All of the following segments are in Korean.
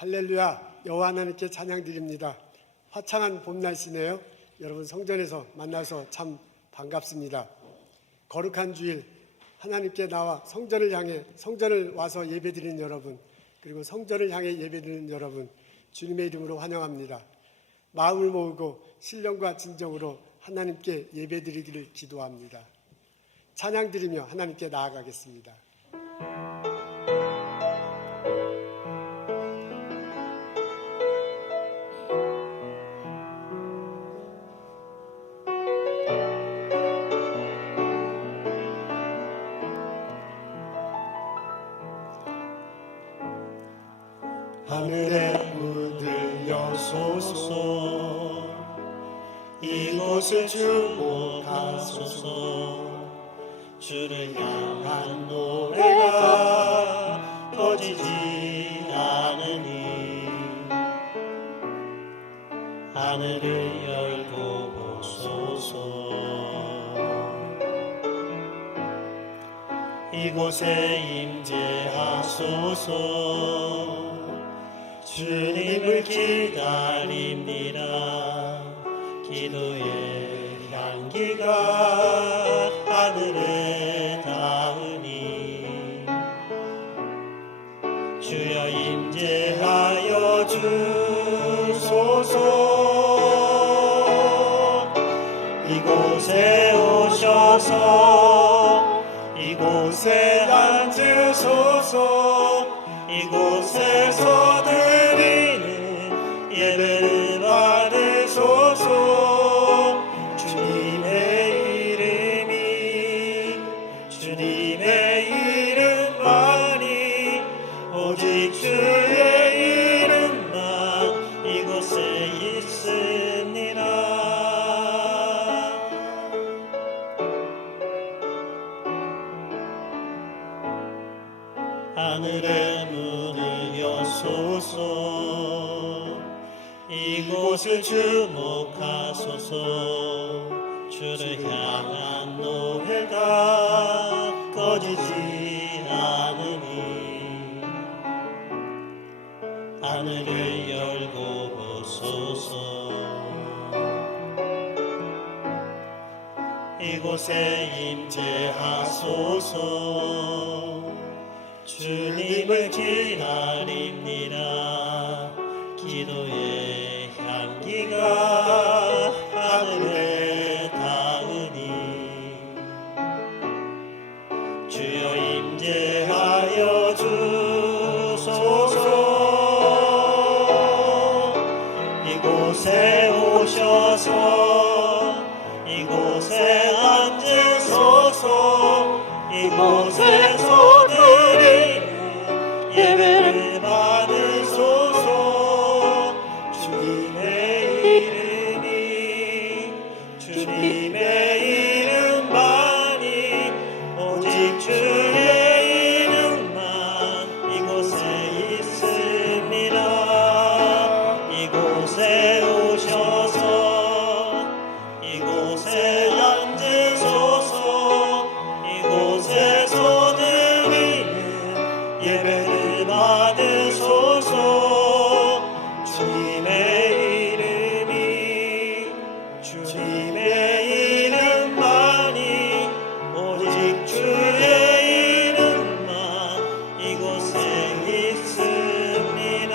할렐루야, 여호와 하나님께 찬양드립니다. 화창한 봄 날씨네요. 여러분 성전에서 만나서 참 반갑습니다. 거룩한 주일 하나님께 나와 성전을 와서 예배드리는 여러분, 그리고 성전을 향해 예배드리는 여러분, 주님의 이름으로 환영합니다. 마음을 모으고 신령과 진정으로 하나님께 예배드리기를 기도합니다. 찬양드리며 하나님께 나아가겠습니다. 하늘에 문을 여소서, 이곳을 주목하소서. 주를 향한 노래가 꺼지지 않으니 하늘을 열고 보소서. 이곳에 임재하소서. 주님을 기다립니다. 기도의 향기가 하늘에 닿으니 주여 임재하여 주소서. 이곳에 오셔서 이곳에 앉으소서. 이곳에서 드리는 예배를 받으소서. 주님의 이름만이 오직 주의 이름만 이곳에 있습니다. 하늘의 문을 여소서. 이곳을 주목하소서. 주를 향한 노래가 꺼지지 않으니 하늘을 열고 보소서. 이곳에 임재하소서. 주님을 기다립니다. 기도의 향기가 하늘에 닿으니 주여 임재하여 주소서. 이곳에 오셔서 이곳에 앉으소서. 이곳에서 드리는 예배를 받으소서. 주님의 이름만이 오직 주의 이름만 이곳에 있습니다. 이곳에 오셔서 이곳에 앉으소서. 이곳에서 드리는 예배를 받으소서. 주님의 이름만이 오직 주의 이름만 이곳에 있습니다.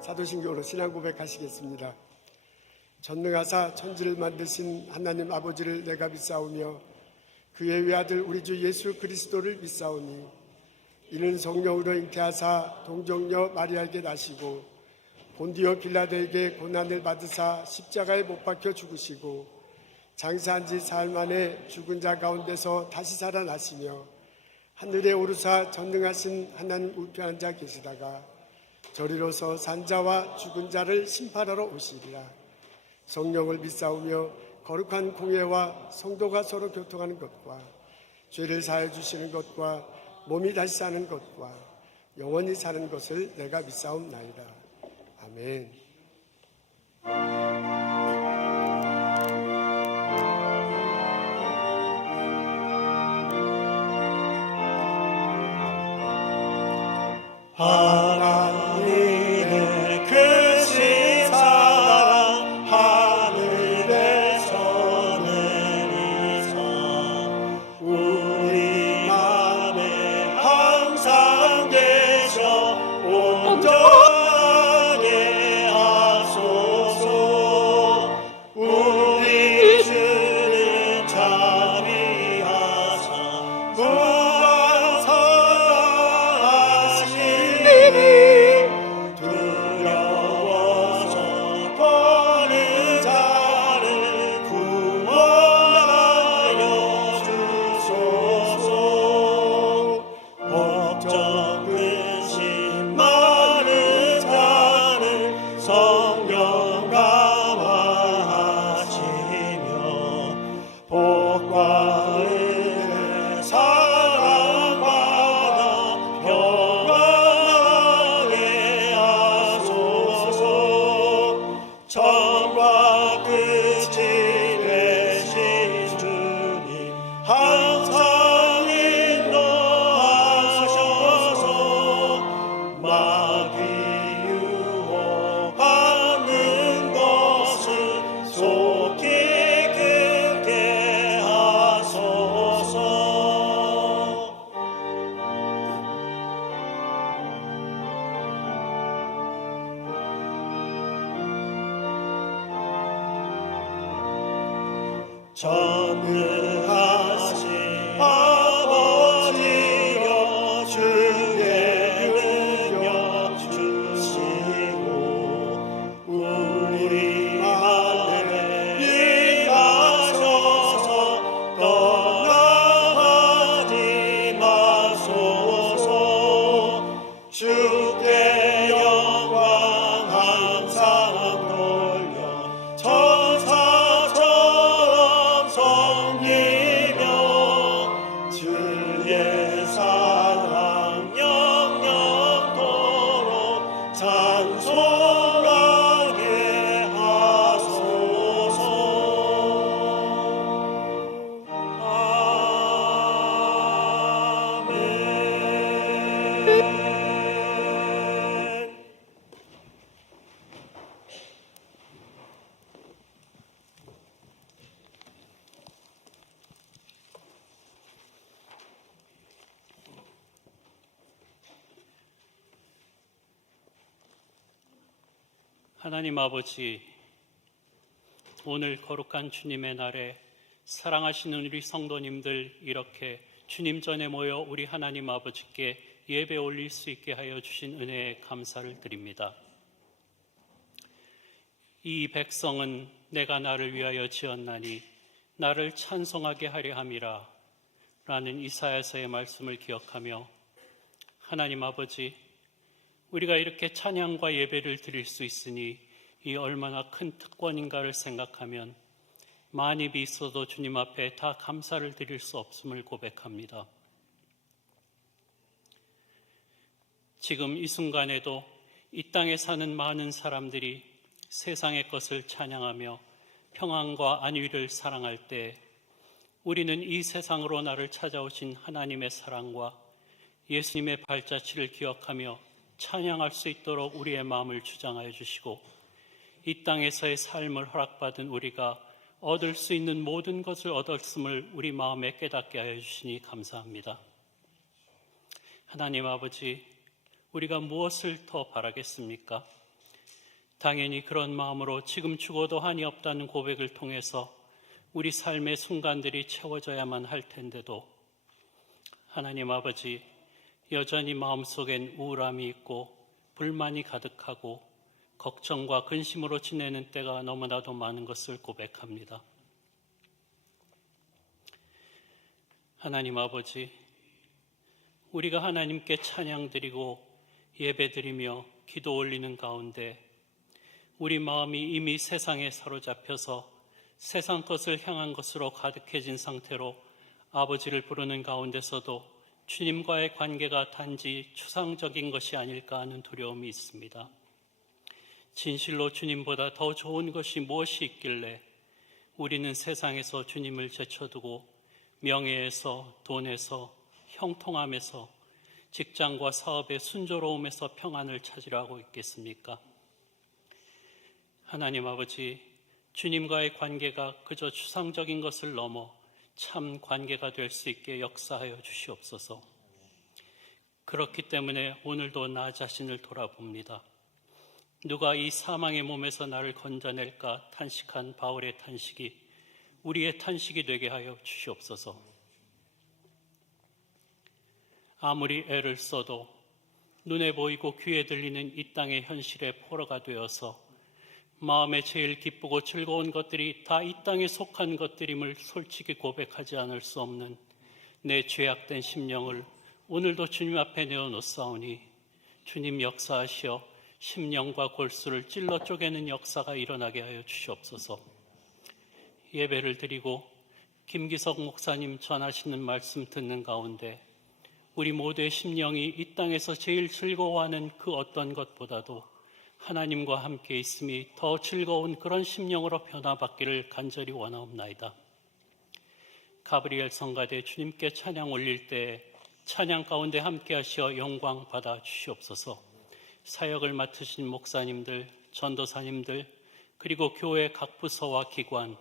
사도신경으로 신앙 고백하시겠습니다. 전능하사 천지를 만드신 하나님 아버지를 내가 믿사오며 그의 외아들 우리 주 예수 그리스도를 믿사오니 이는 성령으로 잉태하사 동정녀 마리아에게 나시고 본디오 빌라도에게 고난을 받으사 십자가에 못 박혀 죽으시고 장사한 지 사흘 만에 죽은 자 가운데서 다시 살아나시며 하늘에 오르사 전능하신 하나님 우편 앉아 계시다가 저리로서 산자와 죽은 자를 심판하러 오시리라. 성령을 믿사오며 거룩한 공예와 성도가 서로 교통하는 것과 죄를 사해 주시는 것과 몸이 다시 사는 것과 영원히 사는 것을 내가 믿사옵나이다. 아멘. 전능하신 아버지여 주의 능력 주시고 우리 맘에 임하셔서 떠나가지 마소서. 주께 영광 항상 돌려 천사처럼 섬기며 주의 사랑 영영토록 찬송하게 하소서. 아멘. 하나님 아버지, 오늘 거룩한 주님의 날에 사랑하시는 우리 성도님들 이렇게 주님 전에 모여 우리 하나님 아버지께 예배 올릴 수 있게 하여 주신 은혜에 감사를 드립니다. 이 백성은 내가 나를 위하여 지었나니 나를 찬송하게 하려 함이라 라는 이사야서의 말씀을 기억하며, 하나님 아버지, 우리가 이렇게 찬양과 예배를 드릴 수 있으니 이 얼마나 큰 특권인가를 생각하면 많이 있어도 주님 앞에 다 감사를 드릴 수 없음을 고백합니다. 지금 이 순간에도 이 땅에 사는 많은 사람들이 세상의 것을 찬양하며 평안과 안위를 사랑할 때, 우리는 이 세상으로 나를 찾아오신 하나님의 사랑과 예수님의 발자취를 기억하며 찬양할 수 있도록 우리의 마음을 주장하여 주시고, 이 땅에서의 삶을 허락받은 우리가 얻을 수 있는 모든 것을 얻었음을 우리 마음에 깨닫게 하여 주시니 감사합니다. 하나님 아버지, 우리가 무엇을 더 바라겠습니까? 당연히 그런 마음으로 지금 죽어도 한이 없다는 고백을 통해서 우리 삶의 순간들이 채워져야만 할 텐데도, 하나님 아버지, 여전히 마음속엔 우울함이 있고 불만이 가득하고 걱정과 근심으로 지내는 때가 너무나도 많은 것을 고백합니다. 하나님 아버지, 우리가 하나님께 찬양드리고 예배드리며 기도 올리는 가운데 우리 마음이 이미 세상에 사로잡혀서 세상 것을 향한 것으로 가득해진 상태로 아버지를 부르는 가운데서도 주님과의 관계가 단지 추상적인 것이 아닐까 하는 두려움이 있습니다. 진실로 주님보다 더 좋은 것이 무엇이 있길래 우리는 세상에서 주님을 제쳐두고 명예에서, 돈에서, 형통함에서, 직장과 사업의 순조로움에서 평안을 찾으려 하고 있겠습니까? 하나님 아버지, 주님과의 관계가 그저 추상적인 것을 넘어 참 관계가 될 수 있게 역사하여 주시옵소서. 그렇기 때문에 오늘도 나 자신을 돌아봅니다. 누가 이 사망의 몸에서 나를 건져낼까 탄식한 바울의 탄식이 우리의 탄식이 되게 하여 주시옵소서. 아무리 애를 써도 눈에 보이고 귀에 들리는 이 땅의 현실의 포로가 되어서 마음에 제일 기쁘고 즐거운 것들이 다 이 땅에 속한 것들임을 솔직히 고백하지 않을 수 없는 내 죄악된 심령을 오늘도 주님 앞에 내어놓사오니 주님 역사하시어 심령과 골수를 찔러 쪼개는 역사가 일어나게 하여 주시옵소서. 예배를 드리고 김기석 목사님 전하시는 말씀 듣는 가운데 우리 모두의 심령이 이 땅에서 제일 즐거워하는 그 어떤 것보다도 하나님과 함께 있음이 더 즐거운 그런 심령으로 변화받기를 간절히 원하옵나이다. 가브리엘 성가대 주님께 찬양 올릴 때 찬양 가운데 함께 하시어 영광 받아 주시옵소서. 사역을 맡으신 목사님들, 전도사님들, 그리고 교회 각 부서와 기관,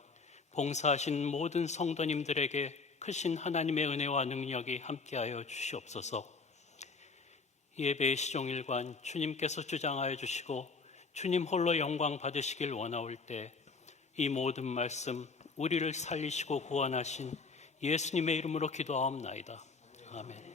봉사하신 모든 성도님들에게 크신 하나님의 은혜와 능력이 함께하여 주시옵소서. 예배의 시종일관 주님께서 주장하여 주시고 주님 홀로 영광 받으시길 원하올 때 이 모든 말씀 우리를 살리시고 구원하신 예수님의 이름으로 기도하옵나이다. 아멘.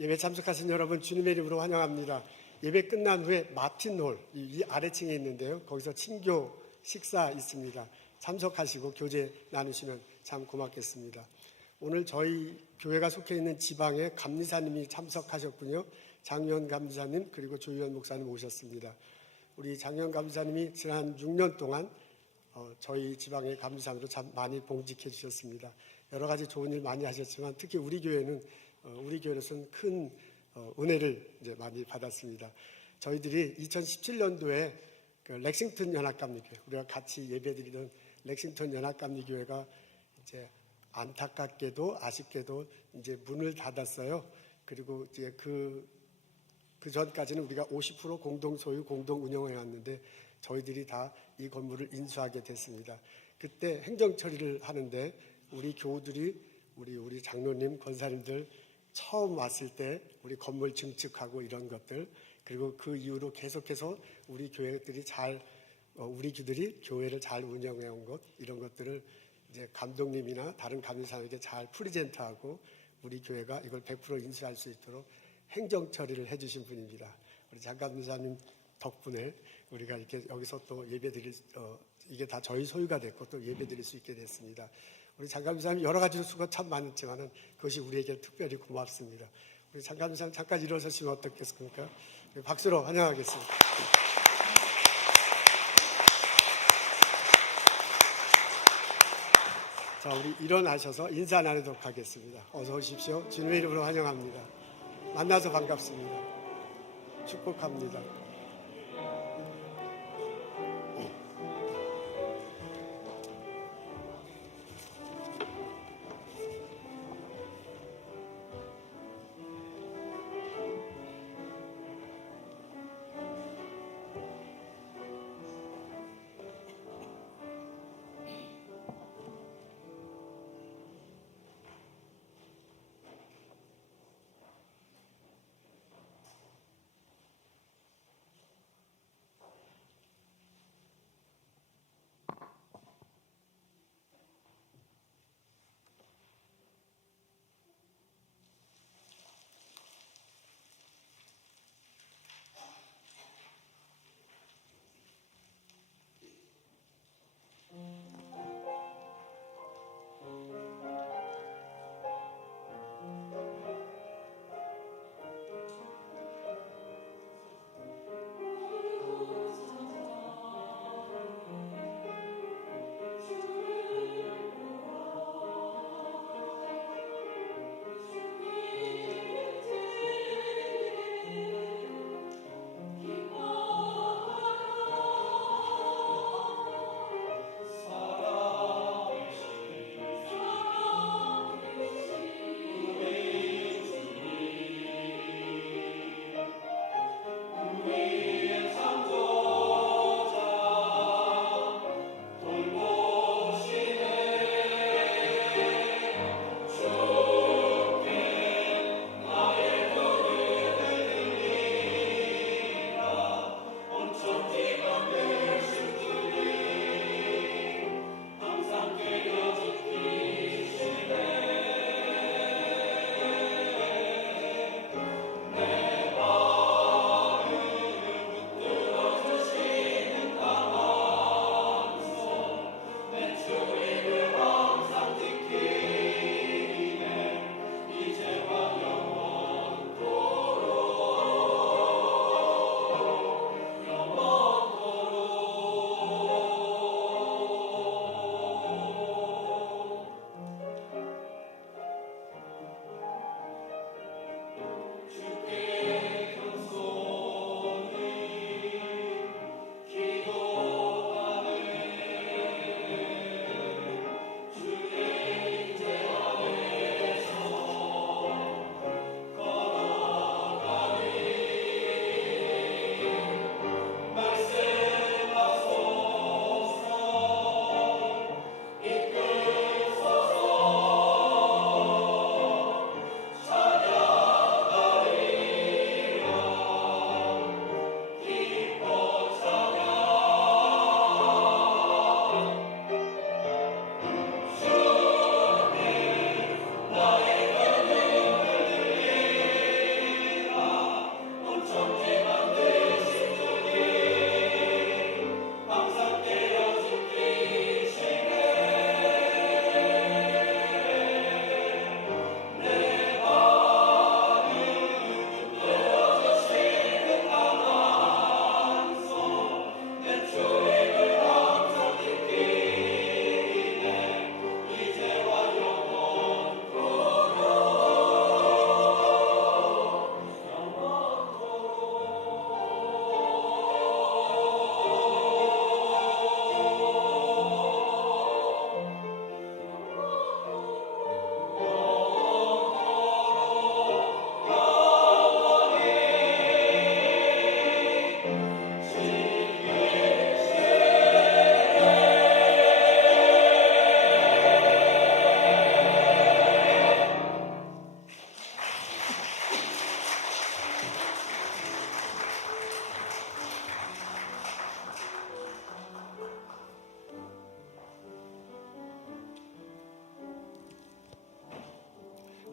예배 참석하신 여러분 주님의 이름으로 환영합니다. 예배 끝난 후에 마틴홀 이 아래층에 있는데요. 거기서 친교 식사 있습니다. 참석하시고 교제 나누시면 참 고맙겠습니다. 오늘 저희 교회가 속해 있는 지방에 감리사님이 참석하셨군요. 장유현 감리사님 그리고 조유현 목사님 오셨습니다. 우리 장유현 감리사님이 지난 6년 동안 저희 지방의 감리사님으로 참 많이 봉직해 주셨습니다. 여러 가지 좋은 일 많이 하셨지만 특히 우리 교회로서는 큰 은혜를 이제 많이 받았습니다. 저희들이 2017년도에 그 렉싱턴 연합감리교회, 우리가 같이 예배드리던 렉싱턴 연합감리교회가 이제 안타깝게도 아쉽게도 이제 문을 닫았어요. 그리고 이제 그 전까지는 우리가 50% 공동 소유, 공동 운영해 왔는데 저희들이 다 이 건물을 인수하게 됐습니다. 그때 행정 처리를 하는데 우리 교우들이 우리 장로님, 권사님들 처음 왔을 때 우리 건물 증축하고 이런 것들, 그리고 그 이후로 계속해서 우리 교회들이 우리 교들이 교회를 잘 운영해 온 것, 이런 것들을 이제 감독님이나 다른 감리사에게 잘 프리젠트하고 우리 교회가 이걸 100% 인수할 수 있도록 행정 처리를 해주신 분입니다. 우리 장 감리사님 덕분에 우리가 이렇게 여기서 또 이게 다 저희 소유가 됐고 또 예배드릴 수 있게 됐습니다. 우리 장감사님 여러 가지로 수고 참 많았지만은 그것이 우리에게 특별히 고맙습니다. 우리 장감사님 잠깐 일어서시면 어떻겠습니까? 박수로 환영하겠습니다. 자, 우리 일어나셔서 인사 나누도록 하겠습니다. 어서 오십시오. 주님의 이름으로 환영합니다. 만나서 반갑습니다. 축복합니다.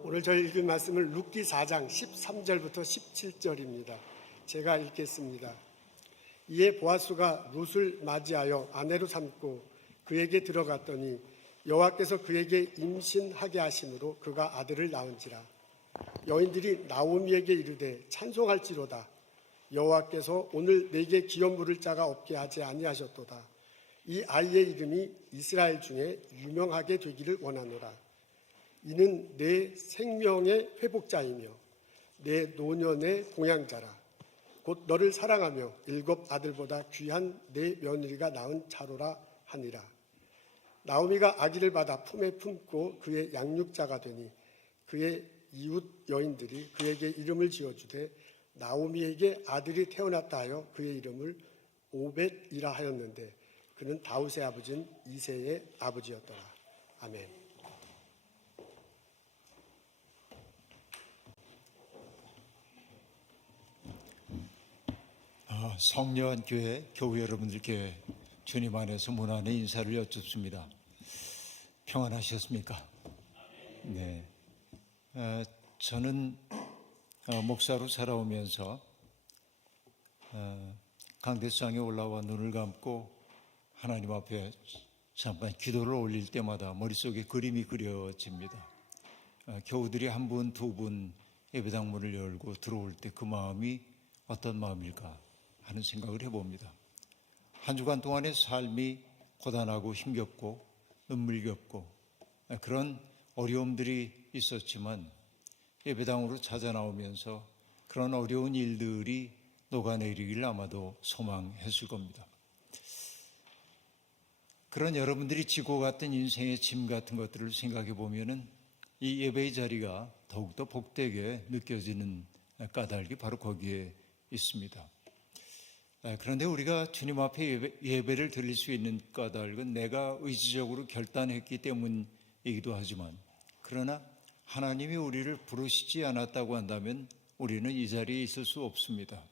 오늘 저희 읽은 말씀은 룻기 4장 13절부터 17절입니다. 제가 읽겠습니다. 이에 보아스가 룻을 맞이하여 아내로 삼고 그에게 들어갔더니 여호와께서 그에게 임신하게 하심으로 그가 아들을 낳은지라. 여인들이 나오미에게 이르되 찬송할지로다. 여호와께서 오늘 내게 기업 물을 자가 없게 하지 아니하셨도다. 이 아이의 이름이 이스라엘 중에 유명하게 되기를 원하노라. 이는 내 생명의 회복자이며 내 노년의 봉양자라. 곧 너를 사랑하며 7 아들보다 귀한 내 며느리가 낳은 자로라 하니라. 나오미가 아기를 받아 품에 품고 그의 양육자가 되니 그의 이웃 여인들이 그에게 이름을 지어주되 나오미에게 아들이 태어났다 하여 그의 이름을 오벳이라 하였는데 그는 다윗의 아버지인 이새의 아버지였더라. 아멘. 성려한 교회 여러분들께 주님 안에서 문안의 인사를 여쭙습니다. 평안하셨습니까? 네. 저는 목사로 살아오면서 강대상에 올라와 눈을 감고 하나님 앞에 잠깐 기도를 올릴 때마다 머릿속에 그림이 그려집니다. 교우들이 한 분, 두 분 예배당 문을 열고 들어올 때 그 마음이 어떤 마음일까 하는 생각을 해봅니다. 한 주간 동안의 삶이 고단하고 힘겹고 눈물겹고 그런 어려움들이 있었지만 예배당으로 찾아 나오면서 그런 어려운 일들이 녹아내리길 아마도 소망했을 겁니다. 그런 여러분들이 지고 갔던 인생의 짐 같은 것들을 생각해 보면은 이 예배의 자리가 더욱더 복되게 느껴지는 까닭이 바로 거기에 있습니다. 그런데 우리가 주님 앞에 예배를 드릴 수 있는 까닭은 내가 의지적으로 결단했기 때문이기도 하지만 그러나 하나님이 우리를 부르시지 않았다고 한다면 우리는 이 자리에 있을 수 없습니다.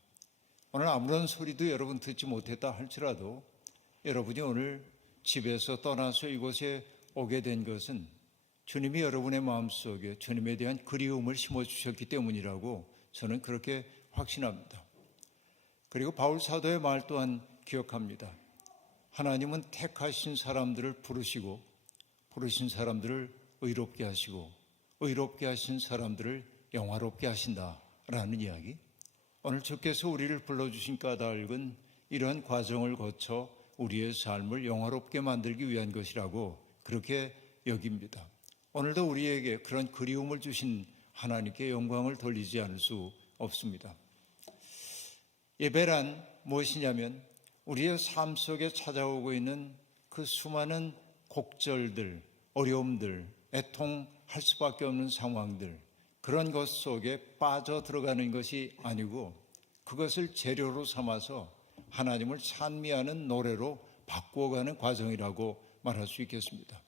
오늘 아무런 소리도 여러분 듣지 못했다 할지라도 여러분이 오늘 집에서 떠나서 이곳에 오게 된 것은 주님이 여러분의 마음속에 주님에 대한 그리움을 심어주셨기 때문이라고 저는 그렇게 확신합니다. 그리고 바울 사도의 말 또한 기억합니다. 하나님은 택하신 사람들을 부르시고 부르신 사람들을 의롭게 하시고 의롭게 하신 사람들을 영화롭게 하신다라는 이야기. 오늘 주께서 우리를 불러주신 까닭은 이러한 과정을 거쳐 우리의 삶을 영화롭게 만들기 위한 것이라고 그렇게 여깁니다. 오늘도 우리에게 그런 그리움을 주신 하나님께 영광을 돌리지 않을 수 없습니다. 예배란 무엇이냐면 우리의 삶 속에 찾아오고 있는 그 수많은 곡절들, 어려움들, 애통할 수밖에 없는 상황들, 그런 것 속에 빠져 들어가는 것이 아니고 그것을 재료로 삼아서 하나님을 찬미하는 노래로 바꾸어가는 과정이라고 말할 수 있겠습니다.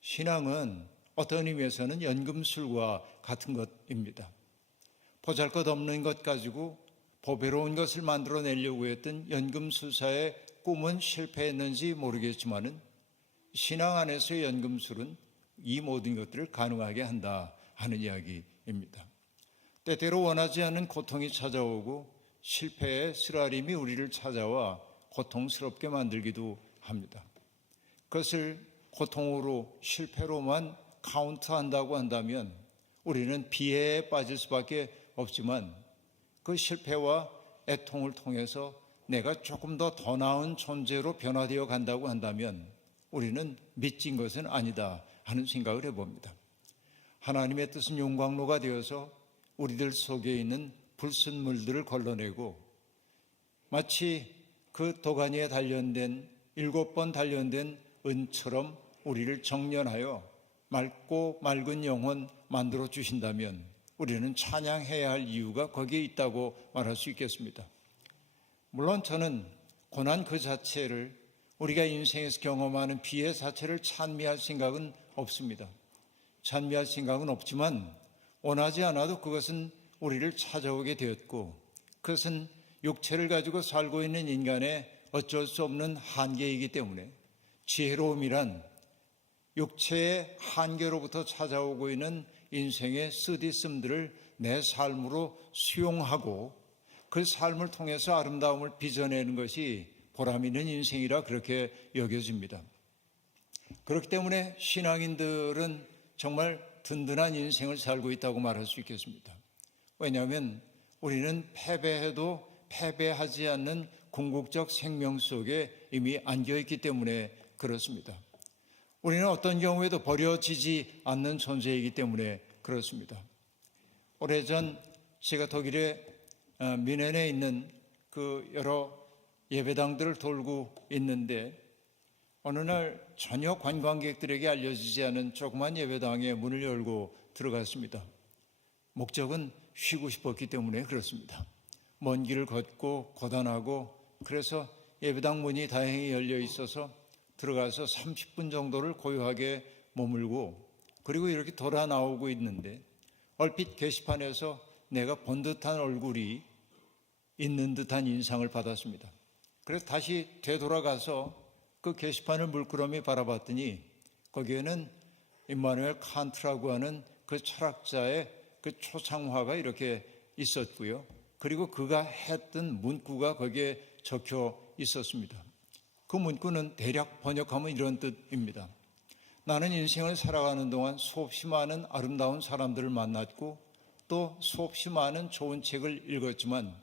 신앙은 어떤 의미에서는 연금술과 같은 것입니다. 보잘것없는 것 가지고 보배로운 것을 만들어내려고 했던 연금술사의 꿈은 실패했는지 모르겠지만은 신앙 안에서의 연금술은 이 모든 것들을 가능하게 한다 하는 이야기입니다. 때때로 원하지 않는 고통이 찾아오고 실패의 쓰라림이 우리를 찾아와 고통스럽게 만들기도 합니다. 그것을 고통으로 실패로만 카운트한다고 한다면 우리는 비애에 빠질 수밖에 없지만 그 실패와 애통을 통해서 내가 조금 더 나은 존재로 변화되어 간다고 한다면 우리는 미친 것은 아니다 하는 생각을 해봅니다. 하나님의 뜻은 용광로가 되어서 우리들 속에 있는 불순물들을 걸러내고 마치 그 도가니에 단련된 7번 단련된 은처럼 우리를 정련하여 맑고 맑은 영혼 만들어 주신다면 우리는 찬양해야 할 이유가 거기에 있다고 말할 수 있겠습니다. 물론 저는 고난 그 자체를 우리가 인생에서 경험하는 비애 자체를 찬미할 생각은 없습니다. 찬미할 생각은 없지만 원하지 않아도 그것은 우리를 찾아오게 되었고 그것은 육체를 가지고 살고 있는 인간의 어쩔 수 없는 한계이기 때문에 지혜로움이란 육체의 한계로부터 찾아오고 있는 인생의 쓰디씀들을 내 삶으로 수용하고 그 삶을 통해서 아름다움을 빚어내는 것이 보람 있는 인생이라 그렇게 여겨집니다. 그렇기 때문에 신앙인들은 정말 든든한 인생을 살고 있다고 말할 수 있겠습니다. 왜냐하면 우리는 패배해도 패배하지 않는 궁극적 생명 속에 이미 안겨있기 때문에 그렇습니다. 우리는 어떤 경우에도 버려지지 않는 존재이기 때문에 그렇습니다. 오래전 제가 독일의 뮌헨에 있는 그 여러 예배당들을 돌고 있는데 어느 날 전혀 관광객들에게 알려지지 않은 조그만 예배당에 문을 열고 들어갔습니다. 목적은 쉬고 싶었기 때문에 그렇습니다. 먼 길을 걷고 고단하고 그래서 예배당 문이 다행히 열려 있어서 들어가서 30분 정도를 고요하게 머물고 그리고 이렇게 돌아 나오고 있는데 얼핏 게시판에서 내가 본 듯한 얼굴이 있는 듯한 인상을 받았습니다. 그래서 다시 되돌아가서 그 게시판을 물끄러미 바라봤더니 거기에는 임마누엘 칸트라고 하는 그 철학자의 그 초상화가 이렇게 있었고요. 그리고 그가 했던 문구가 거기에 적혀 있었습니다. 그 문구는 대략 번역하면 이런 뜻입니다. 나는 인생을 살아가는 동안 수없이 많은 아름다운 사람들을 만났고 또 수없이 많은 좋은 책을 읽었지만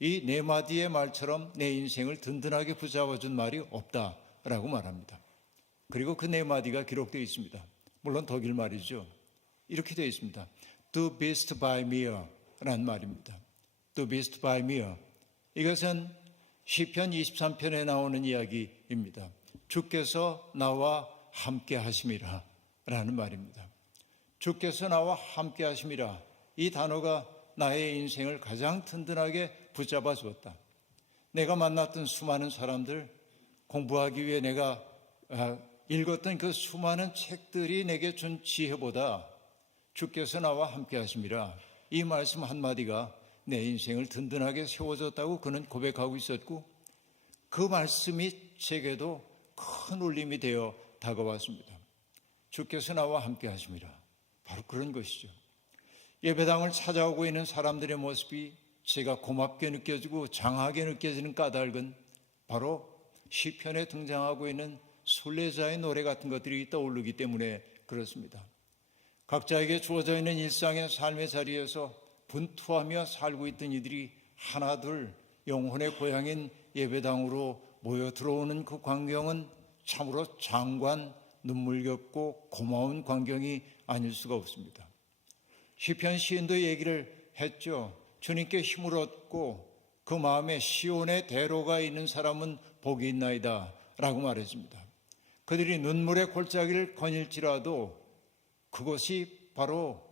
이 네 마디의 말처럼 내 인생을 든든하게 붙잡아준 말이 없다라고 말합니다. 그리고 그 네 마디가 기록되어 있습니다. 물론 독일 말이죠. 이렇게 되어 있습니다. Du bist bei mir 라는 말입니다. Du bist bei mir. 이것은 시편 23편에 나오는 이야기입니다. 주께서 나와 함께 하심이라 라는 말입니다. 주께서 나와 함께 하심이라. 이 단어가 나의 인생을 가장 든든하게 붙잡아 주었다. 내가 만났던 수많은 사람들, 공부하기 위해 내가 읽었던 그 수많은 책들이 내게 준 지혜보다 주께서 나와 함께 하심이라. 이 말씀 한마디가 내 인생을 든든하게 세워줬다고 그는 고백하고 있었고 그 말씀이 제게도 큰 울림이 되어 다가왔습니다. 주께서 나와 함께 하심이라. 바로 그런 것이죠. 예배당을 찾아오고 있는 사람들의 모습이 제가 고맙게 느껴지고 장하게 느껴지는 까닭은 바로 시편에 등장하고 있는 순례자의 노래 같은 것들이 떠오르기 때문에 그렇습니다. 각자에게 주어져 있는 일상의 삶의 자리에서 분투하며 살고 있던 이들이 하나둘 영혼의 고향인 예배당으로 모여 들어오는 그 광경은 참으로 장관, 눈물겹고 고마운 광경이 아닐 수가 없습니다. 시편 시인도 얘기를 했죠. 주님께 힘을 얻고 그 마음에 시온의 대로가 있는 사람은 복이 있나이다 라고 말했습니다. 그들이 눈물의 골짜기를 거닐지라도 그곳이 바로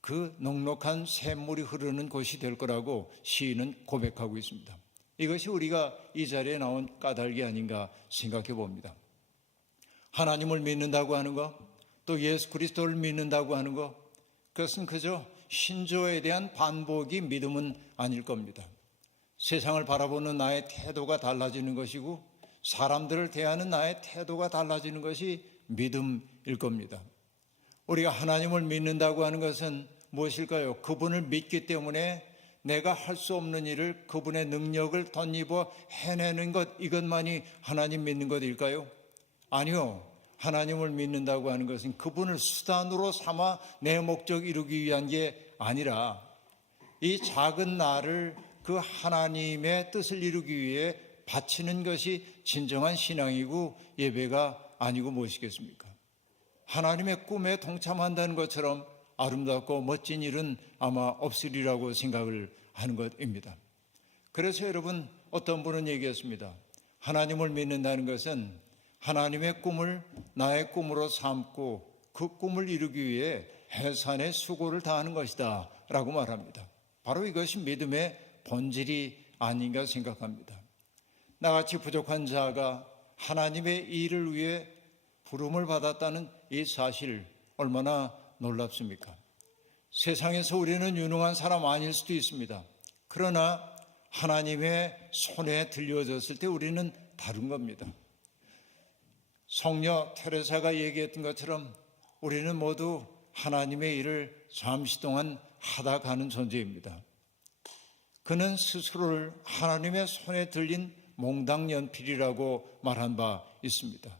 그 넉넉한 샘물이 흐르는 곳이 될 거라고 시인은 고백하고 있습니다. 이것이 우리가 이 자리에 나온 까닭이 아닌가 생각해 봅니다. 하나님을 믿는다고 하는 것, 또 예수 그리스도를 믿는다고 하는 것, 그것은 그저 신조에 대한 반복이 믿음은 아닐 겁니다. 세상을 바라보는 나의 태도가 달라지는 것이고 사람들을 대하는 나의 태도가 달라지는 것이 믿음일 겁니다. 우리가 하나님을 믿는다고 하는 것은 무엇일까요? 그분을 믿기 때문에 내가 할 수 없는 일을 그분의 능력을 덧입어 해내는 것, 이것만이 하나님 믿는 것일까요? 아니요. 하나님을 믿는다고 하는 것은 그분을 수단으로 삼아 내 목적 이루기 위한 게 아니라 이 작은 나를 그 하나님의 뜻을 이루기 위해 바치는 것이 진정한 신앙이고 예배가 아니고 무엇이겠습니까? 하나님의 꿈에 동참한다는 것처럼 아름답고 멋진 일은 아마 없으리라고 생각을 하는 것입니다. 그래서 여러분, 어떤 분은 얘기했습니다. 하나님을 믿는다는 것은 하나님의 꿈을 나의 꿈으로 삼고 그 꿈을 이루기 위해 해산의 수고를 다하는 것이다 라고 말합니다. 바로 이것이 믿음의 본질이 아닌가 생각합니다. 나같이 부족한 자가 하나님의 일을 위해 부름을 받았다는 이 사실 얼마나 놀랍습니까? 세상에서 우리는 유능한 사람 아닐 수도 있습니다. 그러나 하나님의 손에 들려졌을 때 우리는 다른 겁니다. 성녀 테레사가 얘기했던 것처럼 우리는 모두 하나님의 일을 잠시 동안 하다 가는 존재입니다. 그는 스스로를 하나님의 손에 들린 몽당 연필이라고 말한 바 있습니다.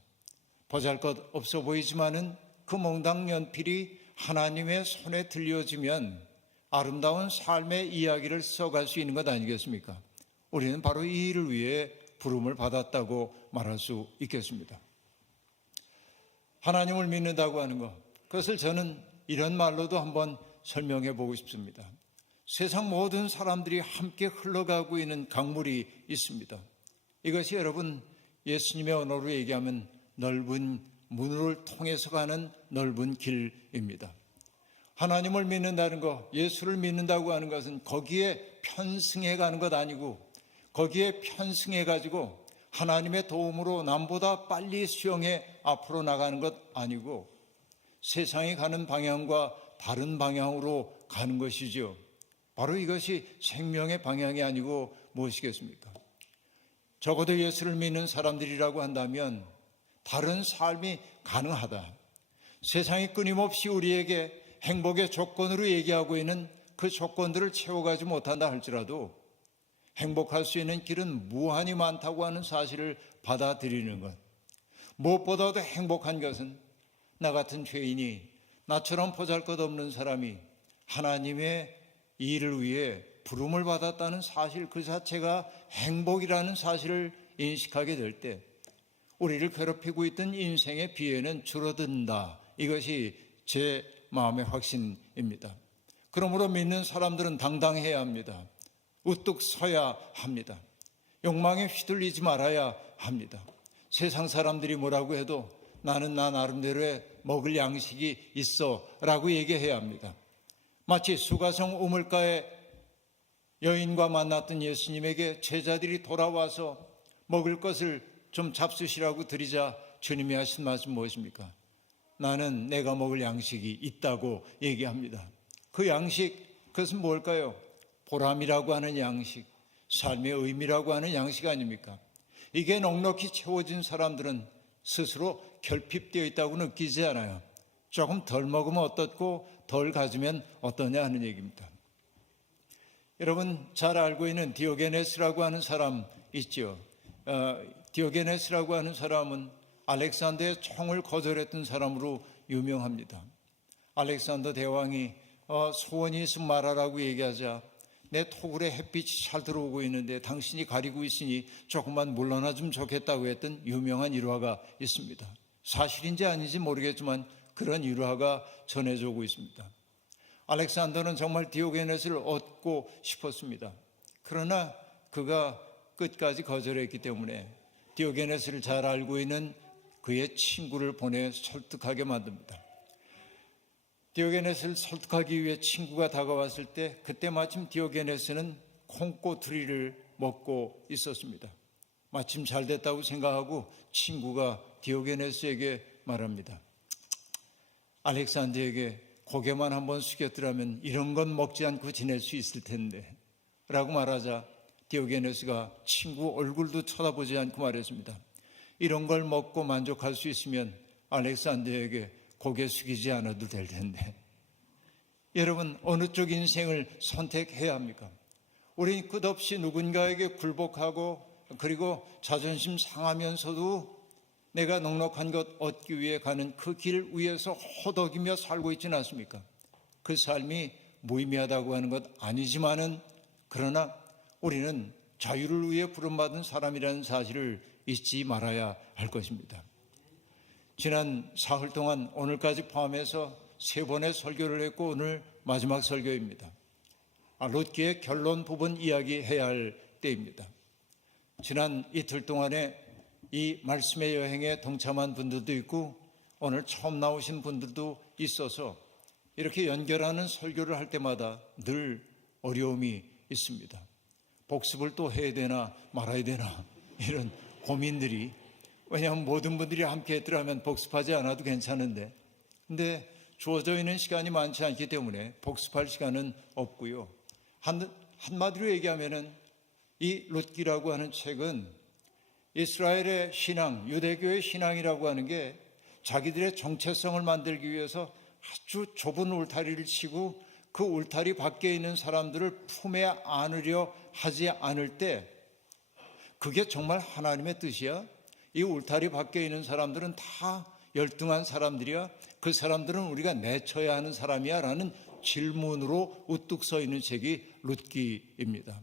보잘것없어 보이지만은 그 몽당 연필이 하나님의 손에 들려지면 아름다운 삶의 이야기를 써갈 수 있는 것 아니겠습니까? 우리는 바로 이 일을 위해 부름을 받았다고 말할 수 있겠습니다. 하나님을 믿는다고 하는 것, 그것을 저는 이런 말로도 한번 설명해 보고 싶습니다. 세상 모든 사람들이 함께 흘러가고 있는 강물이 있습니다. 이것이 여러분 예수님의 언어로 얘기하면 넓은 문을 통해서 가는 넓은 길입니다. 하나님을 믿는다는 것, 예수를 믿는다고 하는 것은 거기에 편승해 가는 것 아니고 거기에 편승해 가지고 하나님의 도움으로 남보다 빨리 수영해 앞으로 나가는 것 아니고 세상이 가는 방향과 다른 방향으로 가는 것이죠. 바로 이것이 생명의 방향이 아니고 무엇이겠습니까? 적어도 예수를 믿는 사람들이라고 한다면 다른 삶이 가능하다. 세상이 끊임없이 우리에게 행복의 조건으로 얘기하고 있는 그 조건들을 채워가지 못한다 할지라도 행복할 수 있는 길은 무한히 많다고 하는 사실을 받아들이는 것. 무엇보다도 행복한 것은 나 같은 죄인이, 나처럼 보잘것없는 사람이 하나님의 일을 위해 부름을 받았다는 사실 그 자체가 행복이라는 사실을 인식하게 될 때 우리를 괴롭히고 있던 인생의 비애는 줄어든다. 이것이 제 마음의 확신입니다. 그러므로 믿는 사람들은 당당해야 합니다. 우뚝 서야 합니다. 욕망에 휘둘리지 말아야 합니다. 세상 사람들이 뭐라고 해도 나는 나 나름대로의 먹을 양식이 있어 라고 얘기해야 합니다. 마치 수가성 우물가에 여인과 만났던 예수님에게 제자들이 돌아와서 먹을 것을 좀 잡수시라고 드리자 주님이 하신 말씀 무엇입니까? 나는 내가 먹을 양식이 있다고 얘기합니다. 그 양식, 그것은 뭘까요? 보람이라고 하는 양식, 삶의 의미라고 하는 양식 아닙니까? 이게 넉넉히 채워진 사람들은 스스로 결핍되어 있다고 느끼지 않아요. 조금 덜 먹으면 어떻고 덜 가지면 어떠냐 하는 얘기입니다. 여러분 잘 알고 있는 디오게네스라고 하는 사람 있죠. 디오게네스라고 하는 사람은 알렉산더의 총을 거절했던 사람으로 유명합니다. 알렉산더 대왕이 소원이 있으면 말하라고 얘기하자 내 토굴에 햇빛이 잘 들어오고 있는데 당신이 가리고 있으니 조금만 물러나 좀 좋겠다고 했던 유명한 일화가 있습니다. 사실인지 아닌지 모르겠지만 그런 일화가 전해져 오고 있습니다. 알렉산더는 정말 디오게네스를 얻고 싶었습니다. 그러나 그가 끝까지 거절했기 때문에 디오게네스를 잘 알고 있는 그의 친구를 보내 설득하게 만듭니다. 디오게네스를 설득하기 위해 친구가 다가왔을 때 그때 마침 디오게네스는 콩꼬투리를 먹고 있었습니다. 마침 잘 됐다고 생각하고 친구가 디오게네스에게 말합니다. 알렉산더에게 고개만 한번 숙였더라면 이런 건 먹지 않고 지낼 수 있을 텐데 라고 말하자 디오게네스가 친구 얼굴도 쳐다보지 않고 말했습니다. 이런 걸 먹고 만족할 수 있으면 알렉산더에게 고개 숙이지 않아도 될 텐데. 여러분 어느 쪽 인생을 선택해야 합니까? 우리 끝없이 누군가에게 굴복하고 그리고 자존심 상하면서도 내가 넉넉한 것 얻기 위해 가는 그 길 위에서 허덕이며 살고 있지는 않습니까? 그 삶이 무의미하다고 하는 것 아니지만은 그러나 우리는 자유를 위해 부름받은 사람이라는 사실을 잊지 말아야 할 것입니다. 지난 사흘 동안 오늘까지 포함해서 3번의 설교를 했고 오늘 마지막 설교입니다. 롯기의 결론 부분 이야기해야 할 때입니다. 지난 이틀 동안에 이 말씀의 여행에 동참한 분들도 있고 오늘 처음 나오신 분들도 있어서 이렇게 연결하는 설교를 할 때마다 늘 어려움이 있습니다. 복습을 또 해야 되나 말아야 되나 이런 고민들이, 왜냐하면 모든 분들이 함께 했더라면 복습하지 않아도 괜찮은데 근데 주어져 있는 시간이 많지 않기 때문에 복습할 시간은 없고요. 한마디로 얘기하면은 이 롯기라고 하는 책은 이스라엘의 신앙, 유대교의 신앙이라고 하는 게 자기들의 정체성을 만들기 위해서 아주 좁은 울타리를 치고 그 울타리 밖에 있는 사람들을 품에 안으려 하지 않을 때 그게 정말 하나님의 뜻이야? 이 울타리 밖에 있는 사람들은 다 열등한 사람들이야? 그 사람들은 우리가 내쳐야 하는 사람이야? 라는 질문으로 우뚝 서 있는 책이 룻기입니다.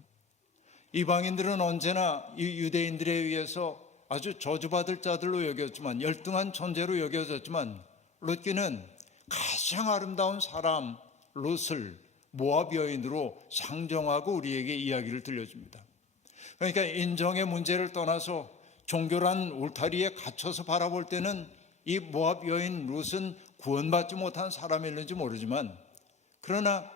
이방인들은 언제나 이 유대인들에 의해서 아주 저주받을 자들로 여겼지만, 열등한 존재로 여겨졌지만, 룻기는 가장 아름다운 사람 룻을 모압 여인으로 상정하고 우리에게 이야기를 들려줍니다. 그러니까 인정의 문제를 떠나서 종교란 울타리에 갇혀서 바라볼 때는 이 모압 여인 룻은 구원받지 못한 사람이었는지 모르지만, 그러나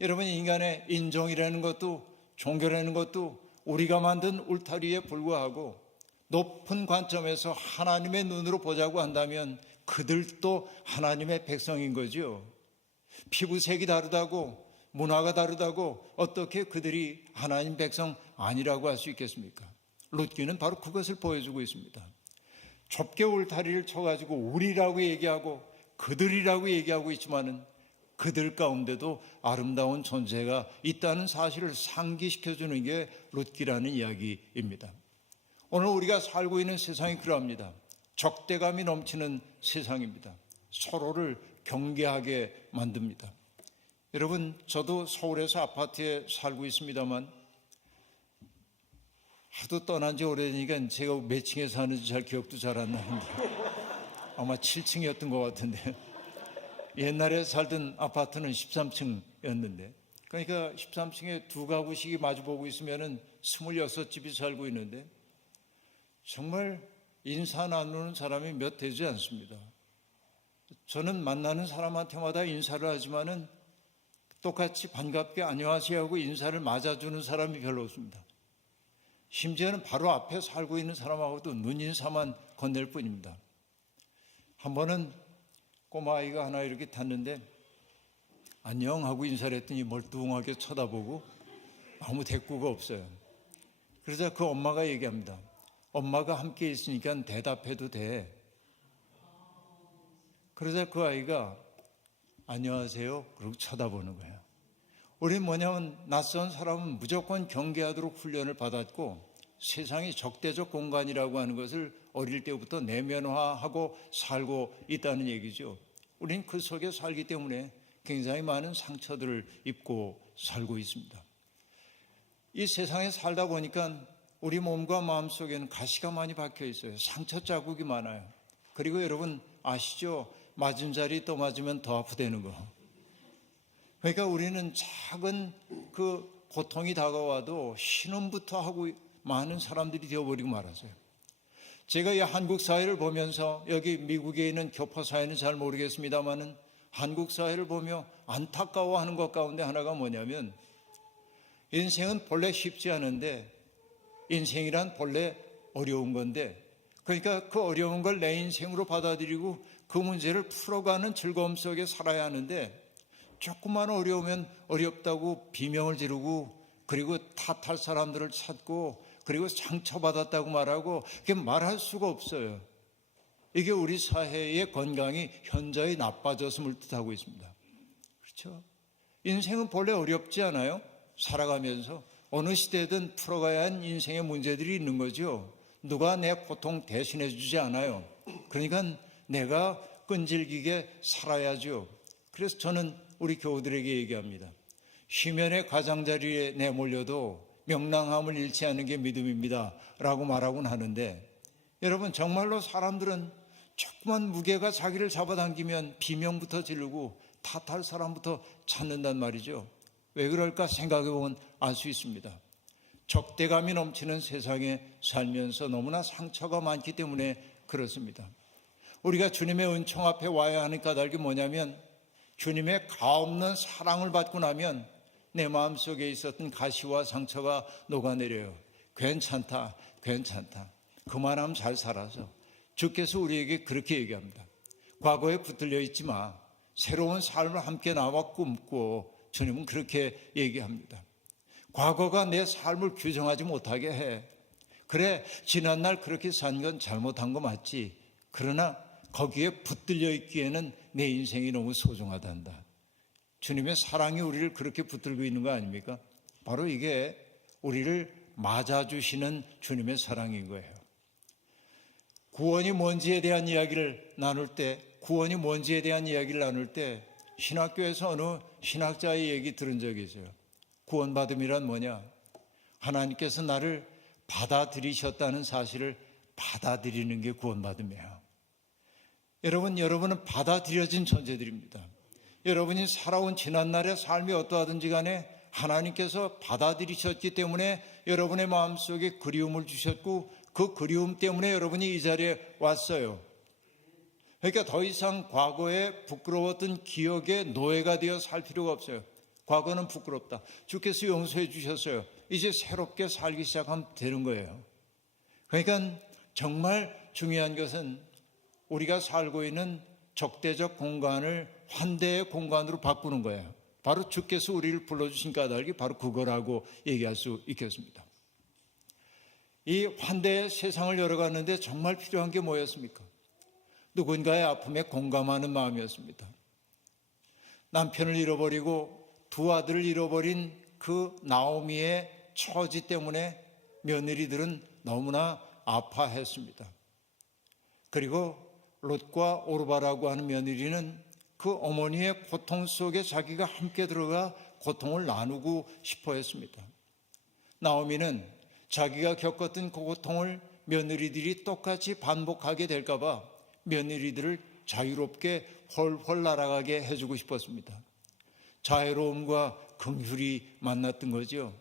여러분, 인간의 인정이라는 것도 종교라는 것도 우리가 만든 울타리에 불과하고 높은 관점에서 하나님의 눈으로 보자고 한다면 그들도 하나님의 백성인 거죠. 피부색이 다르다고, 문화가 다르다고 어떻게 그들이 하나님 백성 아니라고 할 수 있겠습니까? 룻기는 바로 그것을 보여주고 있습니다. 좁게 울타리를 쳐가지고 우리라고 얘기하고 그들이라고 얘기하고 있지만은 그들 가운데도 아름다운 존재가 있다는 사실을 상기시켜주는 게 룻기라는 이야기입니다. 오늘 우리가 살고 있는 세상이 그러합니다. 적대감이 넘치는 세상입니다. 서로를 경계하게 만듭니다. 여러분, 저도 서울에서 아파트에 살고 있습니다만 하도 떠난 지 오래되니까 제가 몇 층에 사는지 잘 기억도 잘 안 나는데 아마 7층이었던 것 같은데, 옛날에 살던 아파트는 13층이었는데, 그러니까 13층에 두 가구씩이 마주보고 있으면 26집이 살고 있는데 정말 인사 나누는 사람이 몇 되지 않습니다. 저는 만나는 사람한테마다 인사를 하지만은 똑같이 반갑게 안녕하세요 하고 인사를 맞아주는 사람이 별로 없습니다. 심지어는 바로 앞에 살고 있는 사람하고도 눈인사만 건넬 뿐입니다. 한 번은 꼬마아이가 하나 이렇게 탔는데 안녕 하고 인사를 했더니 멀뚱하게 쳐다보고 아무 대꾸가 없어요. 그러자 그 엄마가 얘기합니다. 엄마가 함께 있으니까 대답해도 돼. 그러자 그 아이가 안녕하세요 그러고 쳐다보는 거예요. 우리는 뭐냐면 낯선 사람은 무조건 경계하도록 훈련을 받았고 세상이 적대적 공간이라고 하는 것을 어릴 때부터 내면화하고 살고 있다는 얘기죠. 우리는 그 속에 살기 때문에 굉장히 많은 상처들을 입고 살고 있습니다. 이 세상에 살다 보니까 우리 몸과 마음 속에는 가시가 많이 박혀 있어요. 상처 자국이 많아요. 그리고 여러분 아시죠? 맞은 자리 또 맞으면 더 아프다는 거. 그러니까 우리는 작은 그 고통이 다가와도 신음부터 하고 많은 사람들이 되어버리고 말았어요. 제가 이 한국 사회를 보면서, 여기 미국에 있는 교포 사회는 잘 모르겠습니다만은 한국 사회를 보며 안타까워하는 것 가운데 하나가 뭐냐면, 인생은 본래 쉽지 않은데 인생이란 본래 어려운 건데, 그러니까 그 어려운 걸 내 인생으로 받아들이고 그 문제를 풀어가는 즐거움 속에 살아야 하는데, 조금만 어려우면 어렵다고 비명을 지르고 그리고 탓할 사람들을 찾고 그리고 상처받았다고 말하고, 그게 말할 수가 없어요. 이게 우리 사회의 건강이 현저히 나빠졌음을 뜻하고 있습니다. 그렇죠? 인생은 본래 어렵지 않아요? 살아가면서 어느 시대든 풀어가야 한 인생의 문제들이 있는 거죠. 누가 내 고통 대신해 주지 않아요. 그러니까 내가 끈질기게 살아야죠. 그래서 저는 우리 교우들에게 얘기합니다. 쉬면의 가장자리에 내몰려도 명랑함을 잃지 않는 게 믿음입니다 라고 말하곤 하는데, 여러분 정말로 사람들은 조그만 무게가 자기를 잡아당기면 비명부터 지르고 탓할 사람부터 찾는단 말이죠. 왜 그럴까 생각해보면 알 수 있습니다. 적대감이 넘치는 세상에 살면서 너무나 상처가 많기 때문에 그렇습니다. 우리가 주님의 은총 앞에 와야 하는 까닭이 뭐냐면, 주님의 가없는 사랑을 받고 나면 내 마음속에 있었던 가시와 상처가 녹아내려요. 괜찮다, 괜찮다. 그만하면 잘 살아서. 주께서 우리에게 그렇게 얘기합니다. 과거에 붙들려 있지 마. 새로운 삶을 함께 나와 꿈꾸어. 주님은 그렇게 얘기합니다. 과거가 내 삶을 규정하지 못하게 해. 그래, 지난날 그렇게 산 건 잘못한 거 맞지. 그러나 거기에 붙들려 있기에는 내 인생이 너무 소중하단다. 주님의 사랑이 우리를 그렇게 붙들고 있는 거 아닙니까? 바로 이게 우리를 맞아주시는 주님의 사랑인 거예요. 구원이 뭔지에 대한 이야기를 나눌 때, 신학교에서 어느 신학자의 얘기 들은 적이 있어요. 구원받음이란 뭐냐? 하나님께서 나를 받아들이셨다는 사실을 받아들이는 게 구원받음이에요. 여러분은 받아들여진 존재들입니다. 여러분이 살아온 지난날의 삶이 어떠하든지 간에 하나님께서 받아들이셨기 때문에 여러분의 마음속에 그리움을 주셨고 그 그리움 때문에 여러분이 이 자리에 왔어요. 그러니까 더 이상 과거에 부끄러웠던 기억의 노예가 되어 살 필요가 없어요. 과거는 부끄럽다. 주께서 용서해 주셨어요. 이제 새롭게 살기 시작하면 되는 거예요. 그러니까 정말 중요한 것은 우리가 살고 있는 적대적 공간을 환대의 공간으로 바꾸는 거예요. 바로 주께서 우리를 불러주신 까닭이 바로 그거라고 얘기할 수 있겠습니다. 이 환대의 세상을 열어가는데 정말 필요한 게 뭐였습니까? 누군가의 아픔에 공감하는 마음이었습니다. 남편을 잃어버리고 두 아들을 잃어버린 그 나오미의 처지 때문에 며느리들은 너무나 아파했습니다. 그리고 롯과 오르바라고 하는 며느리는 그 어머니의 고통 속에 자기가 함께 들어가 고통을 나누고 싶어 했습니다. 나오미는 자기가 겪었던 그 고통을 며느리들이 똑같이 반복하게 될까 봐 며느리들을 자유롭게 헐헐 날아가게 해주고 싶었습니다. 자유로움과 긍휼이 만났던 거죠.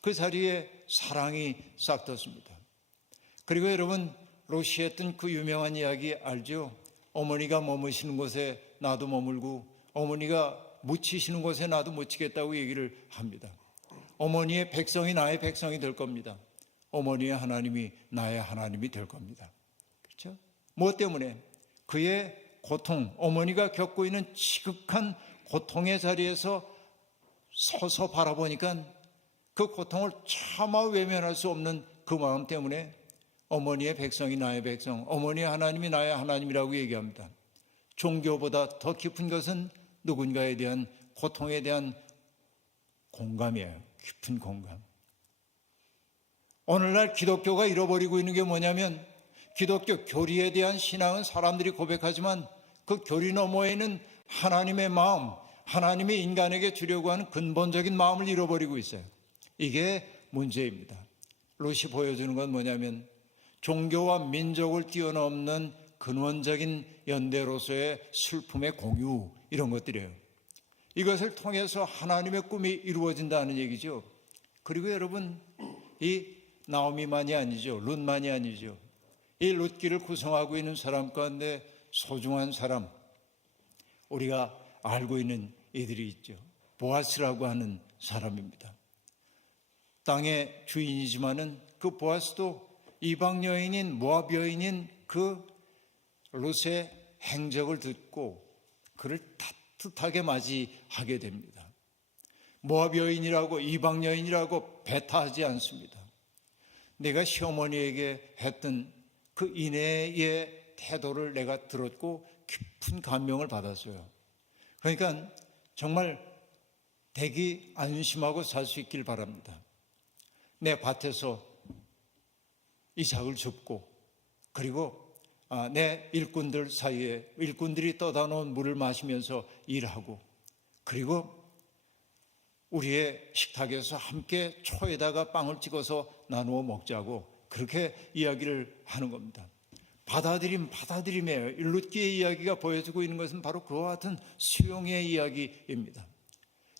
그 자리에 사랑이 싹 텄습니다. 그리고 여러분, 롯이 했던 그 유명한 이야기 알죠? 어머니가 머무시는 곳에 나도 머물고 어머니가 묻히시는 곳에 나도 묻히겠다고 얘기를 합니다. 어머니의 백성이 나의 백성이 될 겁니다. 어머니의 하나님이 나의 하나님이 될 겁니다. 그렇죠? 무엇 때문에? 그의 고통, 어머니가 겪고 있는 지극한 고통의 자리에서 서서 바라보니까 그 고통을 차마 외면할 수 없는 그 마음 때문에 어머니의 백성이 나의 백성, 어머니의 하나님이 나의 하나님이라고 얘기합니다. 종교보다 더 깊은 것은 누군가에 대한 고통에 대한 공감이에요. 깊은 공감. 오늘날 기독교가 잃어버리고 있는 게 뭐냐면 기독교 교리에 대한 신앙은 사람들이 고백하지만 그 교리 너머에는 하나님의 마음, 하나님이 인간에게 주려고 하는 근본적인 마음을 잃어버리고 있어요. 이게 문제입니다. 롯이 보여주는 건 뭐냐면 종교와 민족을 뛰어넘는 근원적인 연대로서의 슬픔의 공유, 이런 것들이에요. 이것을 통해서 하나님의 꿈이 이루어진다는 얘기죠. 그리고 여러분, 이 나오미만이 아니죠. 룻만이 아니죠. 이 룻기를 구성하고 있는 사람 가운데 소중한 사람, 우리가 알고 있는 이들이 있죠. 보아스라고 하는 사람입니다. 땅의 주인이지만은 그 보아스도 이방 여인인 모압 여인인 그 룻의 행적을 듣고 그를 따뜻하게 맞이하게 됩니다. 모압 여인이라고 이방 여인이라고 배타하지 않습니다. 내가 시어머니에게 했던 그 인애의 태도를 내가 들었고 깊은 감명을 받았어요. 그러니까 정말 대기 안심하고 살 수 있길 바랍니다. 내 밭에서 이삭을 줍고 그리고 내 일꾼들 사이에 일꾼들이 떠다 놓은 물을 마시면서 일하고 그리고 우리의 식탁에서 함께 초에다가 빵을 찍어서 나누어 먹자고 그렇게 이야기를 하는 겁니다. 받아들임이에요. 룻기의 이야기가 보여주고 있는 것은 바로 그와 같은 수용의 이야기입니다.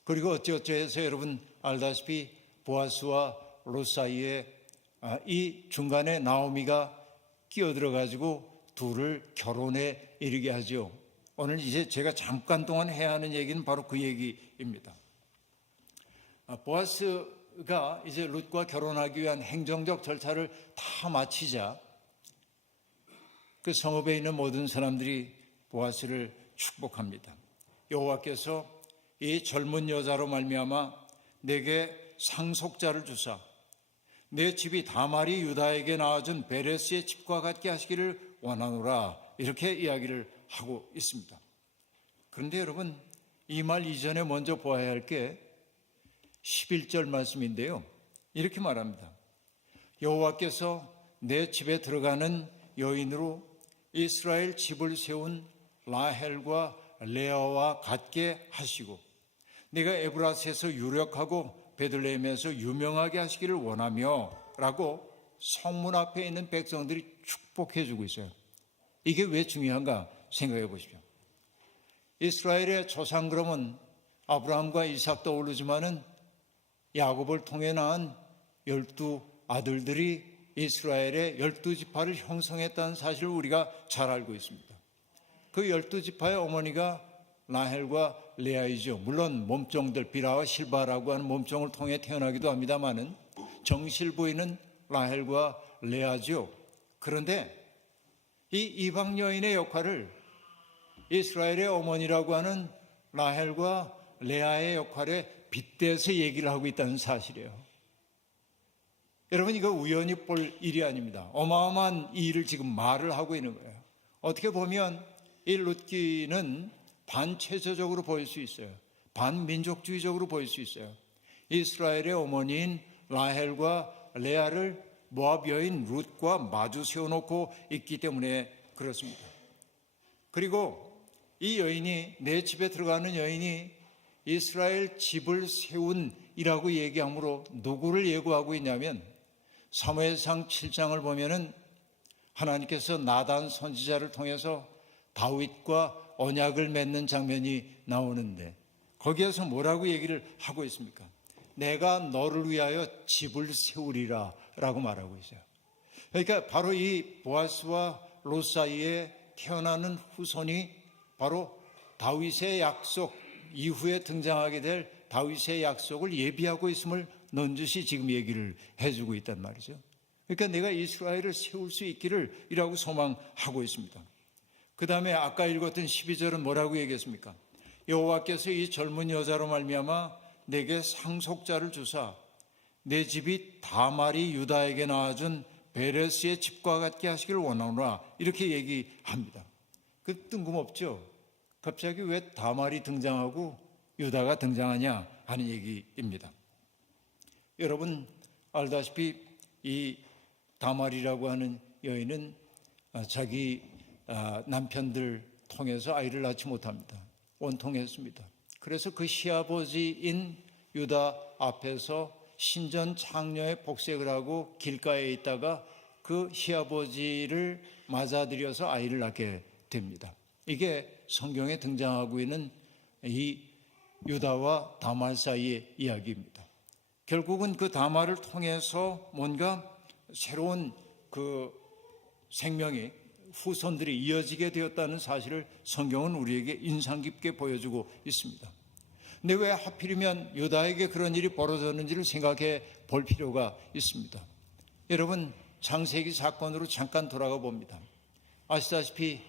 그리고 어찌어찌해서 여러분 알다시피 보아스와 룻 사이에 이 중간에 나오미가 끼어들어가지고 둘을 결혼에 이르게 하죠. 오늘 이제 제가 잠깐 동안 해야 하는 얘기는 바로 그 얘기입니다. 보아스가 이제 룻과 결혼하기 위한 행정적 절차를 다 마치자 그 성읍에 있는 모든 사람들이 보아스를 축복합니다. 여호와께서 이 젊은 여자로 말미암아 내게 상속자를 주사 내 집이 다말이 유다에게 낳아준 베레스의 집과 같게 하시기를 원하노라, 이렇게 이야기를 하고 있습니다. 그런데 여러분, 이 말 이전에 먼저 보아야 할 게 11절 말씀인데요. 이렇게 말합니다. 여호와께서 내 집에 들어가는 여인으로 이스라엘 집을 세운 라헬과 레아와 같게 하시고 내가 에브라스에서 유력하고 베들레헴에서 유명하게 하시기를 원하며 라고 성문 앞에 있는 백성들이 축복해 주고 있어요. 이게 왜 중요한가 생각해 보십시오. 이스라엘의 조상 그러면 아브라함과 이삭 떠오르지만은 야곱을 통해 낳은 12 아들들이 이스라엘의 12지파를 형성했다는 사실을 우리가 잘 알고 있습니다. 그 12지파의 어머니가 라헬과 레아이죠. 물론 몸종들 비라와 실바라고 하는 몸종을 통해 태어나기도 합니다마는 정실 부인은 라헬과 레아죠. 그런데 이 이방 여인의 역할을 이스라엘의 어머니라고 하는 라헬과 레아의 역할에 빗대서 얘기를 하고 있다는 사실이에요. 여러분, 이거 우연히 볼 일이 아닙니다. 어마어마한 일을 지금 말을 하고 있는 거예요. 어떻게 보면 이 룻기는 반체제적으로 보일 수 있어요. 반민족주의적으로 보일 수 있어요. 이스라엘의 어머니인 라헬과 레아를 모압 여인 룻과 마주 세워놓고 있기 때문에 그렇습니다. 그리고 이 여인이, 내 집에 들어가는 여인이 이스라엘 집을 세운이라고 얘기하므로 누구를 예고하고 있냐면 사무엘상 7장을 보면은 하나님께서 나단 선지자를 통해서 다윗과 언약을 맺는 장면이 나오는데 거기에서 뭐라고 얘기를 하고 있습니까? 내가 너를 위하여 집을 세우리라 라고 말하고 있어요. 그러니까 바로 이 보아스와 롯 사이에 태어나는 후손이 바로 다윗의 약속, 이후에 등장하게 될 다윗의 약속을 예비하고 있음을 넌지시 지금 얘기를 해주고 있단 말이죠. 그러니까 내가 이스라엘을 세울 수 있기를 이라고 소망하고 있습니다. 그 다음에 아까 읽었던 12절은 뭐라고 얘기했습니까? 여호와께서 이 젊은 여자로 말미암아 내게 상속자를 주사 내 집이 다말이 유다에게 낳아준 베레스의 집과 같게 하시기를 원하노라, 이렇게 얘기합니다. 그 뜬금없죠? 갑자기 왜 다말이 등장하고 유다가 등장하냐 하는 얘기입니다. 여러분 알다시피 이 다말이라고 하는 여인은 자기 남편들 통해서 아이를 낳지 못합니다. 원통했습니다. 그래서 그 시아버지인 유다 앞에서 신전 창녀의 복색을 하고 길가에 있다가 그 시아버지를 맞아들여서 아이를 낳게 됩니다. 이게 성경에 등장하고 있는 이 유다와 다말 사이의 이야기입니다. 결국은 그 다말을 통해서 뭔가 새로운 그 생명이, 후손들이 이어지게 되었다는 사실을 성경은 우리에게 인상 깊게 보여주고 있습니다. 근데 왜 하필이면 유다에게 그런 일이 벌어졌는지를 생각해 볼 필요가 있습니다. 여러분, 창세기 사건으로 잠깐 돌아가 봅니다. 아시다시피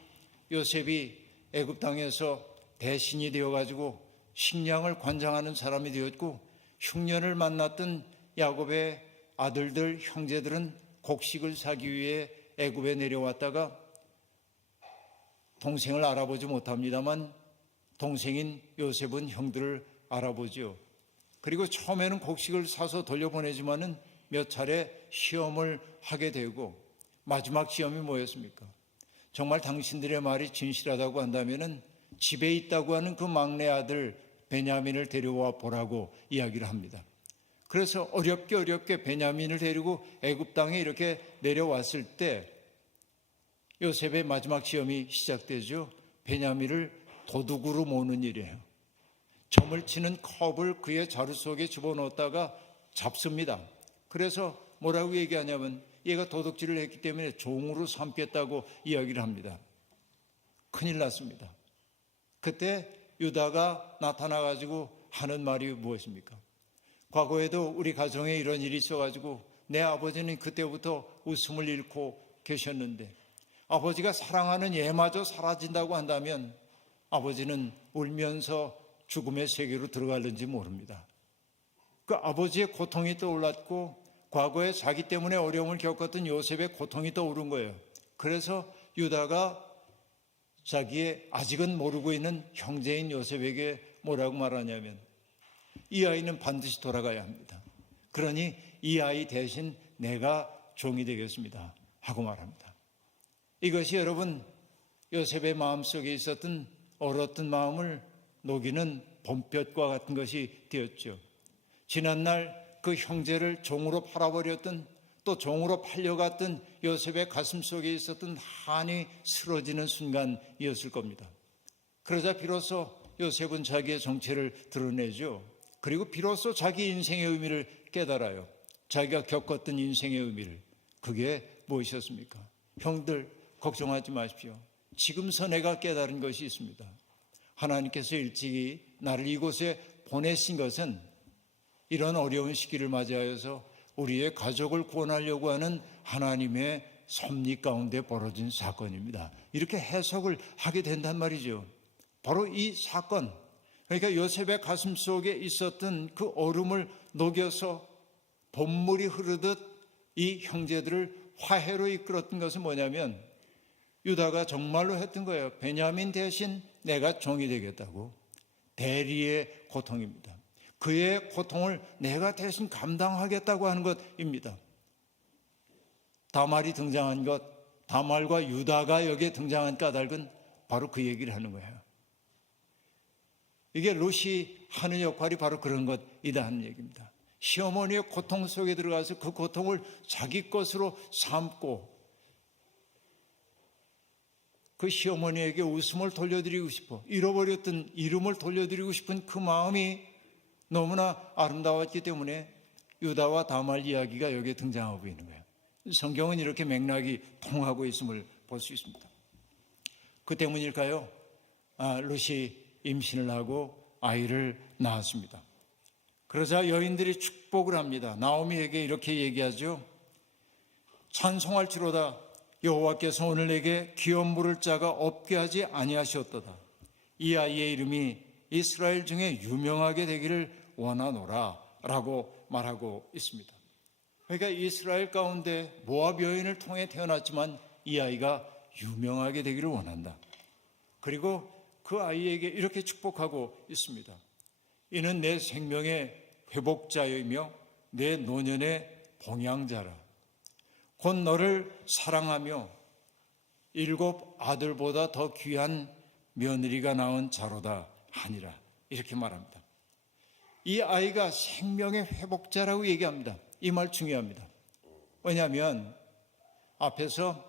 요셉이 애굽 땅에서 대신이 되어가지고 식량을 관장하는 사람이 되었고, 흉년을 만났던 야곱의 아들들, 형제들은 곡식을 사기 위해 애굽에 내려왔다가 동생을 알아보지 못합니다만 동생인 요셉은 형들을 알아보지요. 그리고 처음에는 곡식을 사서 돌려보내지만은 몇 차례 시험을 하게 되고, 마지막 시험이 뭐였습니까? 정말 당신들의 말이 진실하다고 한다면은 집에 있다고 하는 그 막내 아들 베냐민을 데려와 보라고 이야기를 합니다. 그래서 어렵게 베냐민을 데리고 애굽 땅에 이렇게 내려왔을 때 요셉의 마지막 시험이 시작되죠. 베냐민을 도둑으로 모는 일이에요. 점을 치는 컵을 그의 자루 속에 집어넣었다가 잡습니다. 그래서 뭐라고 얘기하냐면 얘가 도둑질을 했기 때문에 종으로 삼겠다고 이야기를 합니다. 큰일 났습니다. 그때 유다가 나타나가지고 하는 말이 무엇입니까? 과거에도 우리 가정에 이런 일이 있어가지고 내 아버지는 그때부터 웃음을 잃고 계셨는데 아버지가 사랑하는 얘마저 사라진다고 한다면 아버지는 울면서 죽음의 세계로 들어갈는지 모릅니다. 그 아버지의 고통이 떠올랐고 과거에 자기 때문에 어려움을 겪었던 요셉의 고통이 떠오른 거예요. 그래서 유다가 자기의 아직은 모르고 있는 형제인 요셉에게 뭐라고 말하냐면 이 아이는 반드시 돌아가야 합니다. 그러니 이 아이 대신 내가 종이 되겠습니다 하고 말합니다. 이것이 여러분 요셉의 마음속에 있었던 얼었던 마음을 녹이는 봄볕과 같은 것이 되었죠. 지난날 그 형제를 종으로 팔아버렸던 또 종으로 팔려갔던 요셉의 가슴 속에 있었던 한이 쓰러지는 순간이었을 겁니다. 그러자 비로소 요셉은 자기의 정체를 드러내죠. 그리고 비로소 자기 인생의 의미를 깨달아요. 자기가 겪었던 인생의 의미를. 그게 무엇이었습니까? 형들 걱정하지 마십시오. 지금서 내가 깨달은 것이 있습니다. 하나님께서 일찍이 나를 이곳에 보내신 것은 이런 어려운 시기를 맞이하여서 우리의 가족을 구원하려고 하는 하나님의 섭리 가운데 벌어진 사건입니다. 이렇게 해석을 하게 된단 말이죠. 바로 이 사건, 그러니까 요셉의 가슴 속에 있었던 그 얼음을 녹여서 봄물이 흐르듯 이 형제들을 화해로 이끌었던 것은 뭐냐면 유다가 정말로 했던 거예요. 베냐민 대신 내가 종이 되겠다고. 대리의 고통입니다. 그의 고통을 내가 대신 감당하겠다고 하는 것입니다. 다말이 등장한 것, 다말과 유다가 여기에 등장한 까닭은 바로 그 얘기를 하는 거예요. 이게 롯이 하는 역할이 바로 그런 것이다 하는 얘기입니다. 시어머니의 고통 속에 들어가서 그 고통을 자기 것으로 삼고 그 시어머니에게 웃음을 돌려드리고 싶어, 잃어버렸던 이름을 돌려드리고 싶은 그 마음이 너무나 아름다웠기 때문에 유다와 다말 이야기가 여기에 등장하고 있는 거예요. 성경은 이렇게 맥락이 통하고 있음을 볼 수 있습니다. 그 때문일까요? 롯이 임신을 하고 아이를 낳았습니다. 그러자 여인들이 축복을 합니다. 나오미에게 이렇게 얘기하죠. 찬송할지로다. 여호와께서 오늘 내게 기업 물을 자가 없게 하지 아니하셨도다. 이 아이의 이름이 이스라엘 중에 유명하게 되기를 원하노라 라고 말하고 있습니다. 그러니까 이스라엘 가운데 모압 여인을 통해 태어났지만 이 아이가 유명하게 되기를 원한다. 그리고 그 아이에게 이렇게 축복하고 있습니다. 이는 내 생명의 회복자이며 내 노년의 봉양자라. 곧 너를 사랑하며 7 아들보다 더 귀한 며느리가 낳은 자로다 하니라. 이렇게 말합니다. 이 아이가 생명의 회복자라고 얘기합니다. 이 말 중요합니다. 왜냐하면 앞에서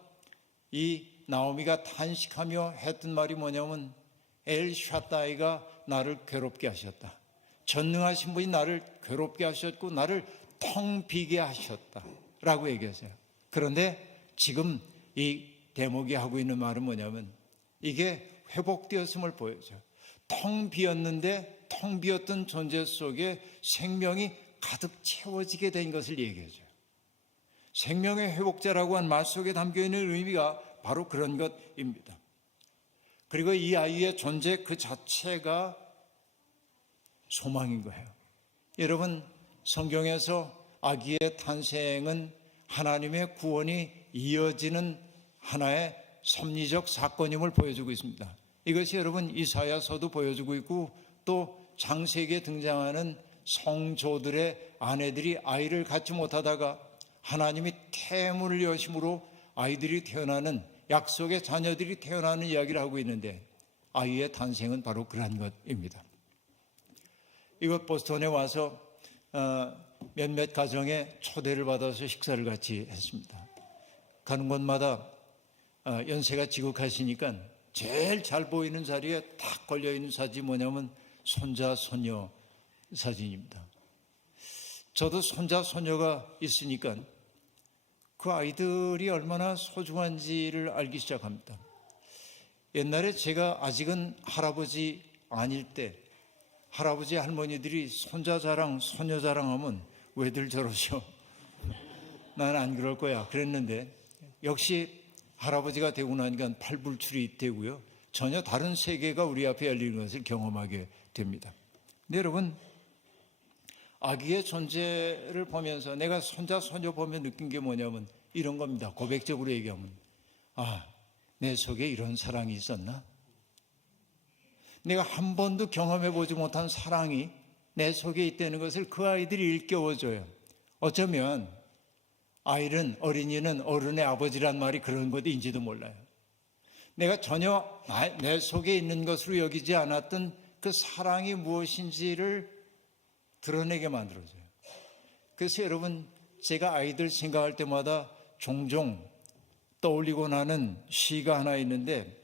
이 나오미가 탄식하며 했던 말이 뭐냐면 엘샤다이가 나를 괴롭게 하셨다. 전능하신 분이 나를 괴롭게 하셨고 나를 텅 비게 하셨다 라고 얘기하세요. 그런데 지금 이 대목이 하고 있는 말은 뭐냐면 이게 회복되었음을 보여줘요. 텅 비었는데 텅 비었던 존재 속에 생명이 가득 채워지게 된 것을 얘기해줘요. 생명의 회복자라고 한 말 속에 담겨있는 의미가 바로 그런 것입니다. 그리고 이 아이의 존재 그 자체가 소망인 거예요. 여러분, 성경에서 아기의 탄생은 하나님의 구원이 이어지는 하나의 섭리적 사건임을 보여주고 있습니다. 이것이 여러분 이사야서도 보여주고 있고 또 창세기에 등장하는 성조들의 아내들이 아이를 갖지 못하다가 하나님이 태문을 여심으로 아이들이 태어나는 약속의 자녀들이 태어나는 이야기를 하고 있는데 아이의 탄생은 바로 그러한 것입니다. 이곳 보스턴에 와서 몇몇 가정에 초대를 받아서 식사를 같이 했습니다. 가는 곳마다 연세가 지극하시니까 제일 잘 보이는 자리에 딱 걸려있는 사진이 뭐냐면 손자, 손녀 사진입니다. 저도 손자, 손녀가 있으니까 그 아이들이 얼마나 소중한지를 알기 시작합니다. 옛날에 제가 아직은 할아버지 아닐 때 할아버지 할머니들이 손자 자랑, 손녀 자랑하면 왜들 저러셔? 난 안 그럴 거야. 그랬는데 역시 할아버지가 되고 나니까 팔불출이 되고요. 전혀 다른 세계가 우리 앞에 열리는 것을 경험하게 됩니다. 근데 여러분, 아기의 존재를 보면서 내가 손자, 손녀 보면 느낀 게 뭐냐면 이런 겁니다. 고백적으로 얘기하면, 아, 내 속에 이런 사랑이 있었나? 내가 한 번도 경험해 보지 못한 사랑이 내 속에 있다는 것을 그 아이들이 일깨워줘요. 어쩌면 어린이는 어른의 아버지란 말이 그런 것인지도 몰라요. 내가 전혀 내 속에 있는 것으로 여기지 않았던 그 사랑이 무엇인지를 드러내게 만들어줘요. 그래서 여러분, 제가 아이들 생각할 때마다 종종 떠올리고 나는 시가 하나 있는데,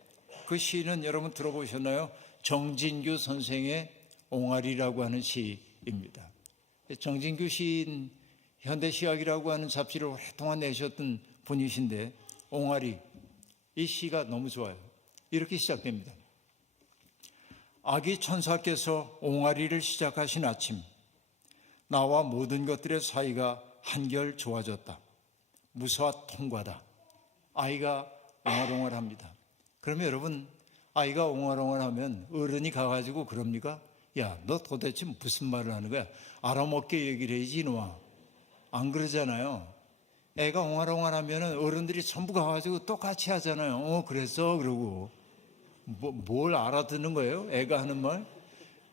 그 시는 여러분 들어보셨나요? 정진규 선생의 옹알이라고 하는 시입니다. 정진규 시인 현대시학이라고 하는 잡지를 오랫동안 내셨던 분이신데, 옹알이, 이 시가 너무 좋아요. 이렇게 시작됩니다. 아기 천사께서 옹알이를 시작하신 아침, 나와 모든 것들의 사이가 한결 좋아졌다. 무사 통과다. 아이가 옹알옹알합니다. 그러면 여러분, 아이가 옹알옹알하면 어른이 가가지고 그럽니까? 야, 너 도대체 무슨 말을 하는 거야? 알아먹게 얘기를 해야지 이놈아. 안 그러잖아요. 애가 옹알옹알하면 어른들이 전부 가가지고 똑같이 하잖아요. 그랬어? 그러고 뭘 알아듣는 거예요? 애가 하는 말?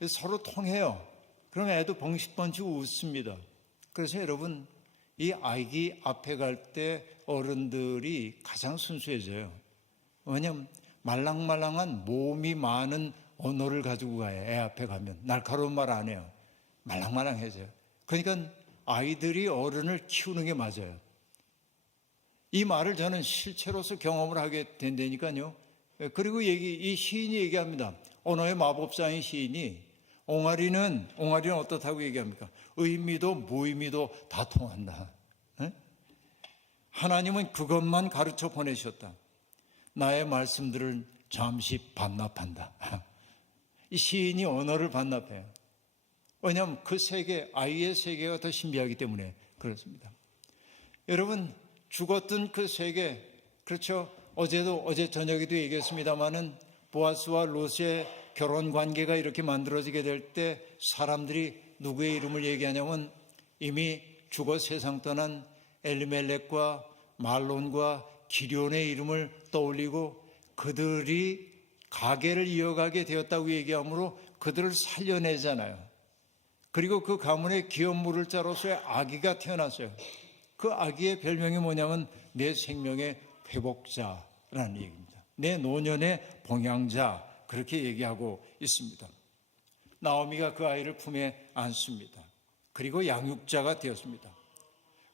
서로 통해요. 그럼 애도 벙긋벙긋 웃습니다. 그래서 여러분, 이 아기 앞에 갈 때 어른들이 가장 순수해져요. 왜냐하면 말랑말랑한 몸이 많은 언어를 가지고 가요. 애 앞에 가면 날카로운 말 안 해요. 말랑말랑해져요. 그러니까 아이들이 어른을 키우는 게 맞아요. 이 말을 저는 실체로서 경험을 하게 된다니까요. 그리고 이 시인이 얘기합니다. 언어의 마법사인 시인이 옹알이는 어떻다고 얘기합니까? 의미도 무의미도 다 통한다. 하나님은 그것만 가르쳐 보내셨다. 나의 말씀들을 잠시 반납한다. 이 시인이 언어를 반납해요. 왜냐하면 그 세계, 아이의 세계가 더 신비하기 때문에 그렇습니다. 여러분, 죽었던 그 세계, 그렇죠? 어제 저녁에도 얘기했습니다마는 보아스와 롯의 결혼 관계가 이렇게 만들어지게 될 때 사람들이 누구의 이름을 얘기하냐면 이미 죽어 세상 떠난 엘리멜렉과 말론과 기럐의 이름을 떠올리고 그들이 가계를 이어가게 되었다고 얘기하므로 그들을 살려내잖아요. 그리고 그 가문의 기업 물을 자로서의 아기가 태어났어요. 그 아기의 별명이 뭐냐면 내 생명의 회복자라는 얘기입니다. 내 노년의 봉양자, 그렇게 얘기하고 있습니다. 나오미가 그 아이를 품에 안습니다. 그리고 양육자가 되었습니다.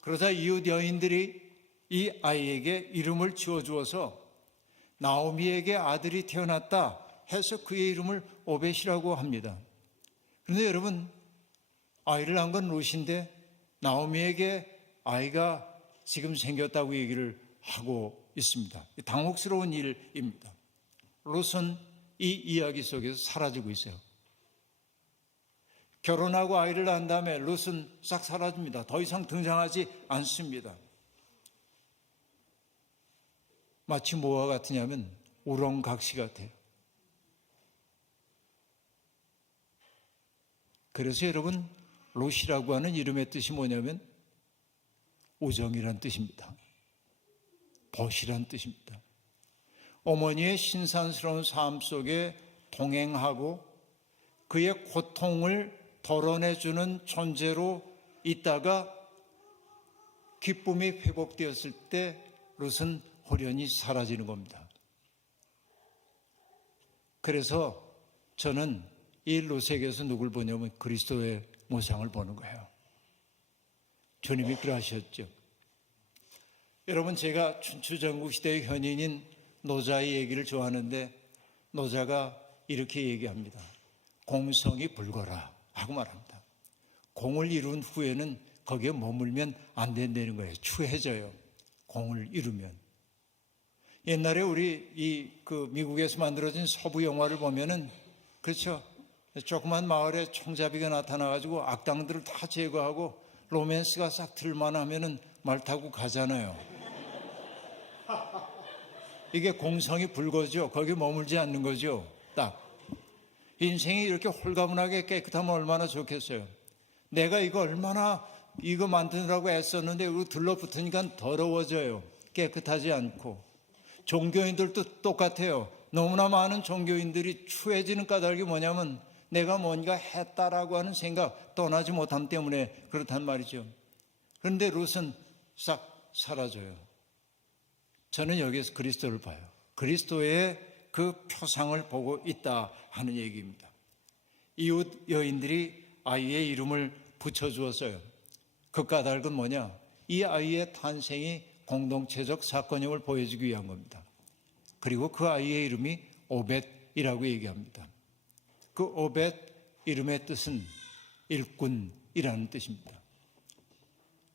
그러자 이웃 여인들이 이 아이에게 이름을 지어주어서 나오미에게 아들이 태어났다 해서 그의 이름을 오벳이라고 합니다. 그런데 여러분, 아이를 낳은 건 롯인데 나오미에게 아이가 지금 생겼다고 얘기를 하고 있습니다. 당혹스러운 일입니다. 롯은 이 이야기 속에서 사라지고 있어요. 결혼하고 아이를 낳은 다음에 롯은 싹 사라집니다. 더 이상 등장하지 않습니다. 마치 뭐와 같으냐면 우렁각시 같아요. 그래서 여러분, 롯이라고 하는 이름의 뜻이 뭐냐면 우정이란 뜻입니다. 벗이란 뜻입니다. 어머니의 신산스러운 삶 속에 동행하고 그의 고통을 덜어내주는 존재로 있다가 기쁨이 회복되었을 때 롯은 홀연히 사라지는 겁니다. 그래서 저는 이 롯에게서 누굴 보냐면 그리스도의 모상을 보는 거예요. 주님이 그러하셨죠. 여러분, 제가 춘추전국 시대의 현인인 노자의 얘기를 좋아하는데 노자가 이렇게 얘기합니다. 공성이 불거라 하고 말합니다. 공을 이룬 후에는 거기에 머물면 안 된다는 거예요. 추해져요. 공을 이루면. 옛날에 우리 미국에서 만들어진 서부 영화를 보면은 그렇죠. 조그만 마을에 총잡이가 나타나가지고 악당들을 다 제거하고 로맨스가 싹 들만 하면은 말 타고 가잖아요. 이게 공성이 불거죠. 거기 머물지 않는 거죠. 딱. 인생이 이렇게 홀가분하게 깨끗하면 얼마나 좋겠어요. 내가 이거 얼마나 이거 만드느라고 애썼는데 이거 들러붙으니까 더러워져요. 깨끗하지 않고. 종교인들도 똑같아요. 너무나 많은 종교인들이 추해지는 까닭이 뭐냐면 내가 뭔가 했다라고 하는 생각, 떠나지 못함 때문에 그렇단 말이죠. 그런데 롯은 싹 사라져요. 저는 여기에서 그리스도를 봐요. 그리스도의 그 표상을 보고 있다 하는 얘기입니다. 이웃 여인들이 아이의 이름을 붙여주었어요. 그 까닭은 뭐냐? 이 아이의 탄생이 공동체적 사건임을 보여주기 위한 겁니다. 그리고 그 아이의 이름이 오벳이라고 얘기합니다. 그 오벳 이름의 뜻은 일꾼이라는 뜻입니다.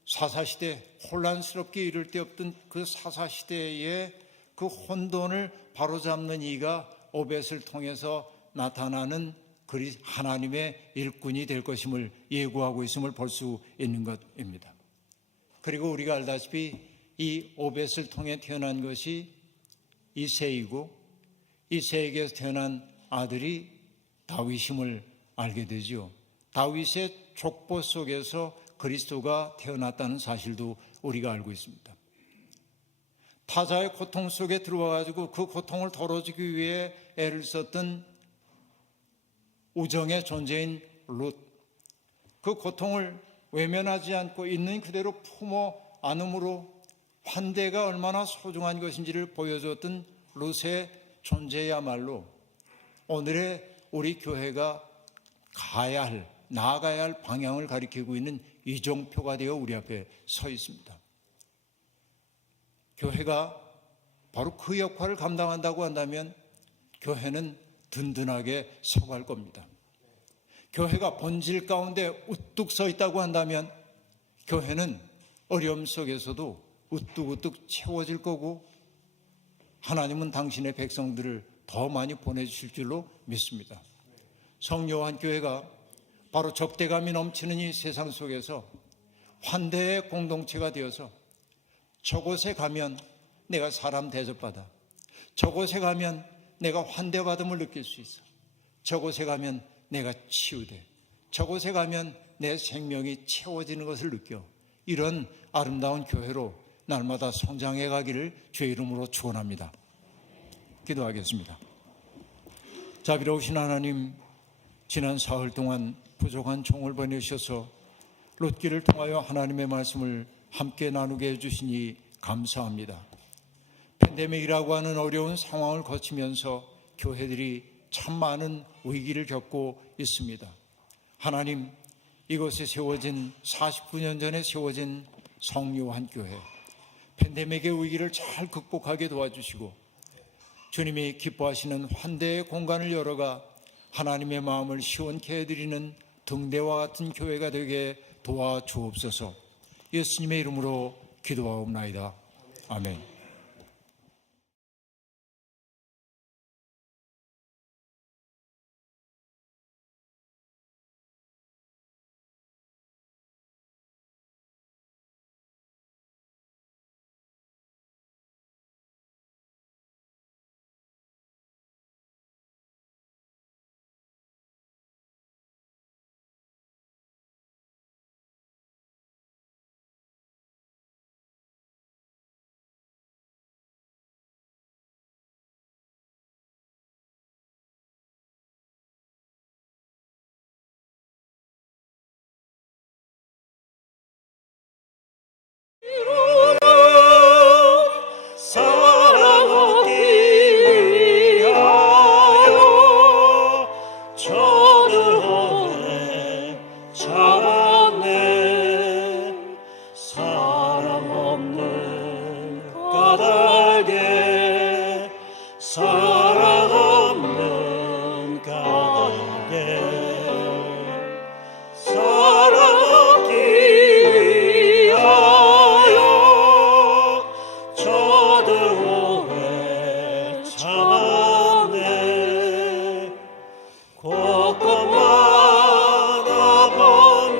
사사시대, 혼란스럽게 이를 데 없던 그 사사시대의 그 혼돈을 바로잡는 이가 오벳을 통해서 나타나는 하나님의 일꾼이 될 것임을 예고하고 있음을 볼 수 있는 것입니다. 그리고 우리가 알다시피 이 오벳을 통해 태어난 것이 이새이고 이새에게서 태어난 아들이 다윗임을 알게 되죠. 다윗의 족보 속에서 그리스도가 태어났다는 사실도 우리가 알고 있습니다. 타자의 고통 속에 들어와가지고 그 고통을 덜어주기 위해 애를 썼던 우정의 존재인 룻, 그 고통을 외면하지 않고 있는 그대로 품어 안음으로 환대가 얼마나 소중한 것인지를 보여줬던 룻의 존재야말로 오늘의 우리 교회가 나아가야 할 방향을 가리키고 있는 이정표가 되어 우리 앞에 서 있습니다. 교회가 바로 그 역할을 감당한다고 한다면 교회는 든든하게 서갈 겁니다. 교회가 본질 가운데 우뚝 서 있다고 한다면 교회는 어려움 속에서도 우뚝우뚝 채워질 거고 하나님은 당신의 백성들을 더 많이 보내주실 줄로 믿습니다. 성요한 교회가 바로 적대감이 넘치는 이 세상 속에서 환대의 공동체가 되어서 저곳에 가면 내가 사람 대접받아, 저곳에 가면 내가 환대받음을 느낄 수 있어, 저곳에 가면 내가 치유돼, 저곳에 가면 내 생명이 채워지는 것을 느껴. 이런 아름다운 교회로 날마다 성장해 가기를 주의 이름으로 축원합니다. 기도하겠습니다. 자비로우신 하나님, 지난 사흘 동안 부족한 종을 보내셔서 롯기를 통하여 하나님의 말씀을 함께 나누게 해주시니 감사합니다. 팬데믹이라고 하는 어려운 상황을 거치면서 교회들이 참 많은 위기를 겪고 있습니다. 하나님, 이곳에 세워진 49년 전에 세워진 성요한 교회, 팬데믹의 위기를 잘 극복하게 도와주시고 주님이 기뻐하시는 환대의 공간을 열어가 하나님의 마음을 시원케 해드리는 등대와 같은 교회가 되게 도와주옵소서. 예수님의 이름으로 기도하옵나이다. 아멘. 사랑하기 위하여 저들의 참았네. 사랑 없는 까닭에, 사랑 없는 까닭에, 사랑하기 위하여 저들 오래 참았네. 곱고만 아버지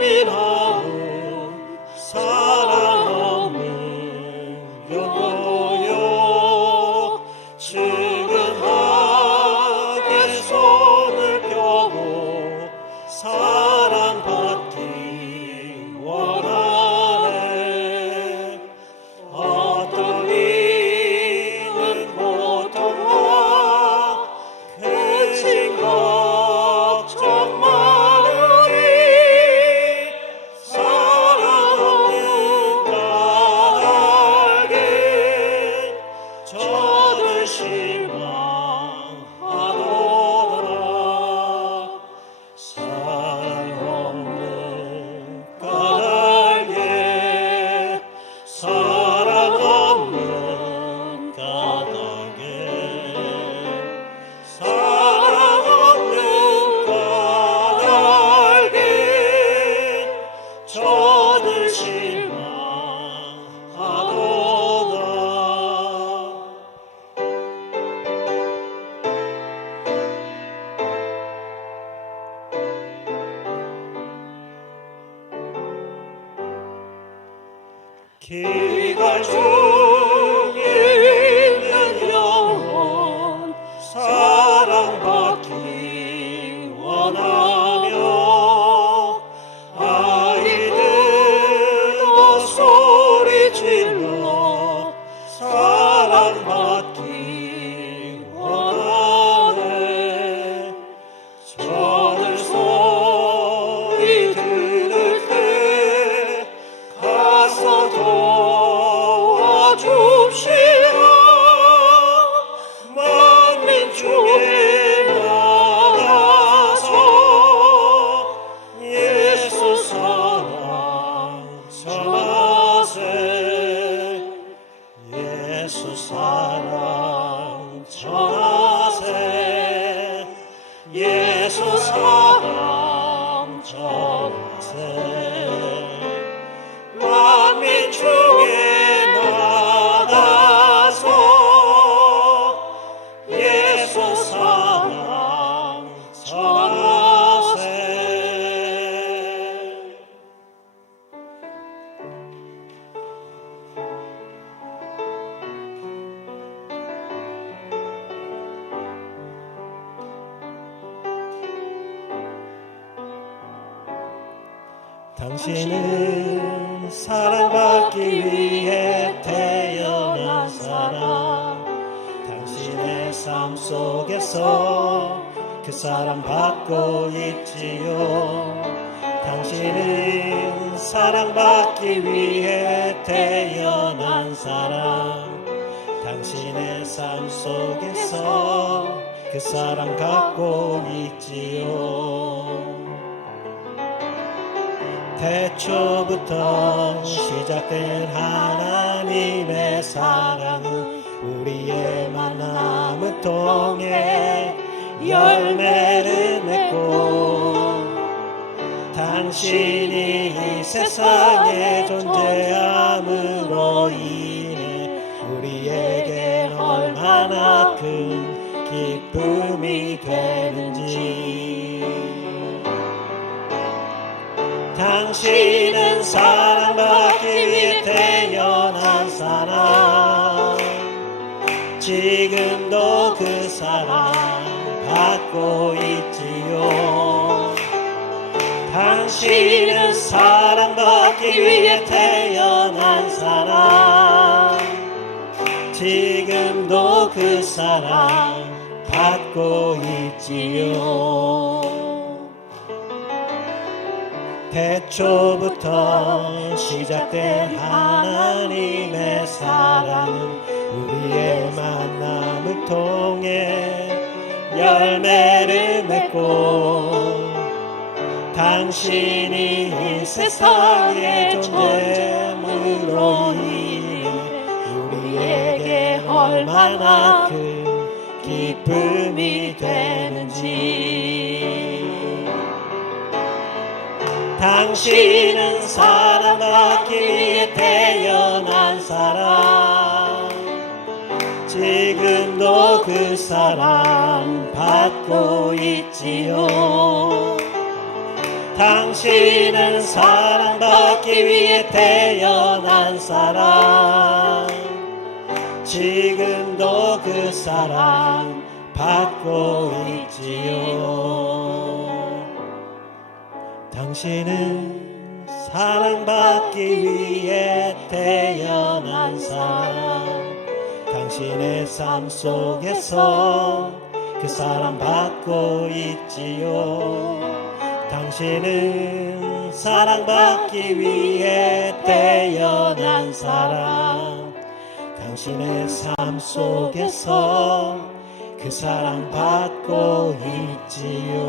기갈 중에 있는 영혼 사랑받기 원하며 아이들도 소리 질러 사랑받기 원하네. 저들 소리 들을 때 가서 도와줍시다. 만민 중에 나가서 예수 사랑 전하세. 예수 사랑 전하세. 예수 사랑 전하세. 만민 중에 나가서 예수 사랑 전하세. 당신은 사랑받기 위해 태어난 사람. 당신의 삶 속에서 그 사랑 받고 있지요. 당신은 사랑받기 위해 태어난 사람. 당신의 삶 속에서 그 사랑 갖고 있지요. 태초부터 시작된 하나님의 사랑은 우리의 만남을 통해 열매를 맺고 당신이 이 세상에 존재함으로 인해 우리에게 얼마나 큰 기쁨이 되는지. 당신은 사랑받기 위해 태어난 사람. 지금도 그 사랑 받고 있지요. 당신은 사랑받기 위해 태어난 사람. 지금도 그 사랑 받고 있지요. 태초부터 시작된 하나님의 사랑은 우리의 만남을 통해 열매를 맺고 당신이 이 세상에 존재함으로 인해 우리에게 얼마나 큰 기쁨이 되는지. 당신은 사랑받기 위해 태어난 사람. 지금도 그 사랑 받고 있지요. 당신은 사랑받기 위해 태어난 사람. 지금도 그 사랑 받고 있지요. 당신은 사랑받기 위해 태어난 사람. 당신의 삶 속에서 그 사랑 받고 있지요. 당신은 사랑받기 위해 태어난 사람. 당신의 삶 속에서 그 사랑 받고 있지요.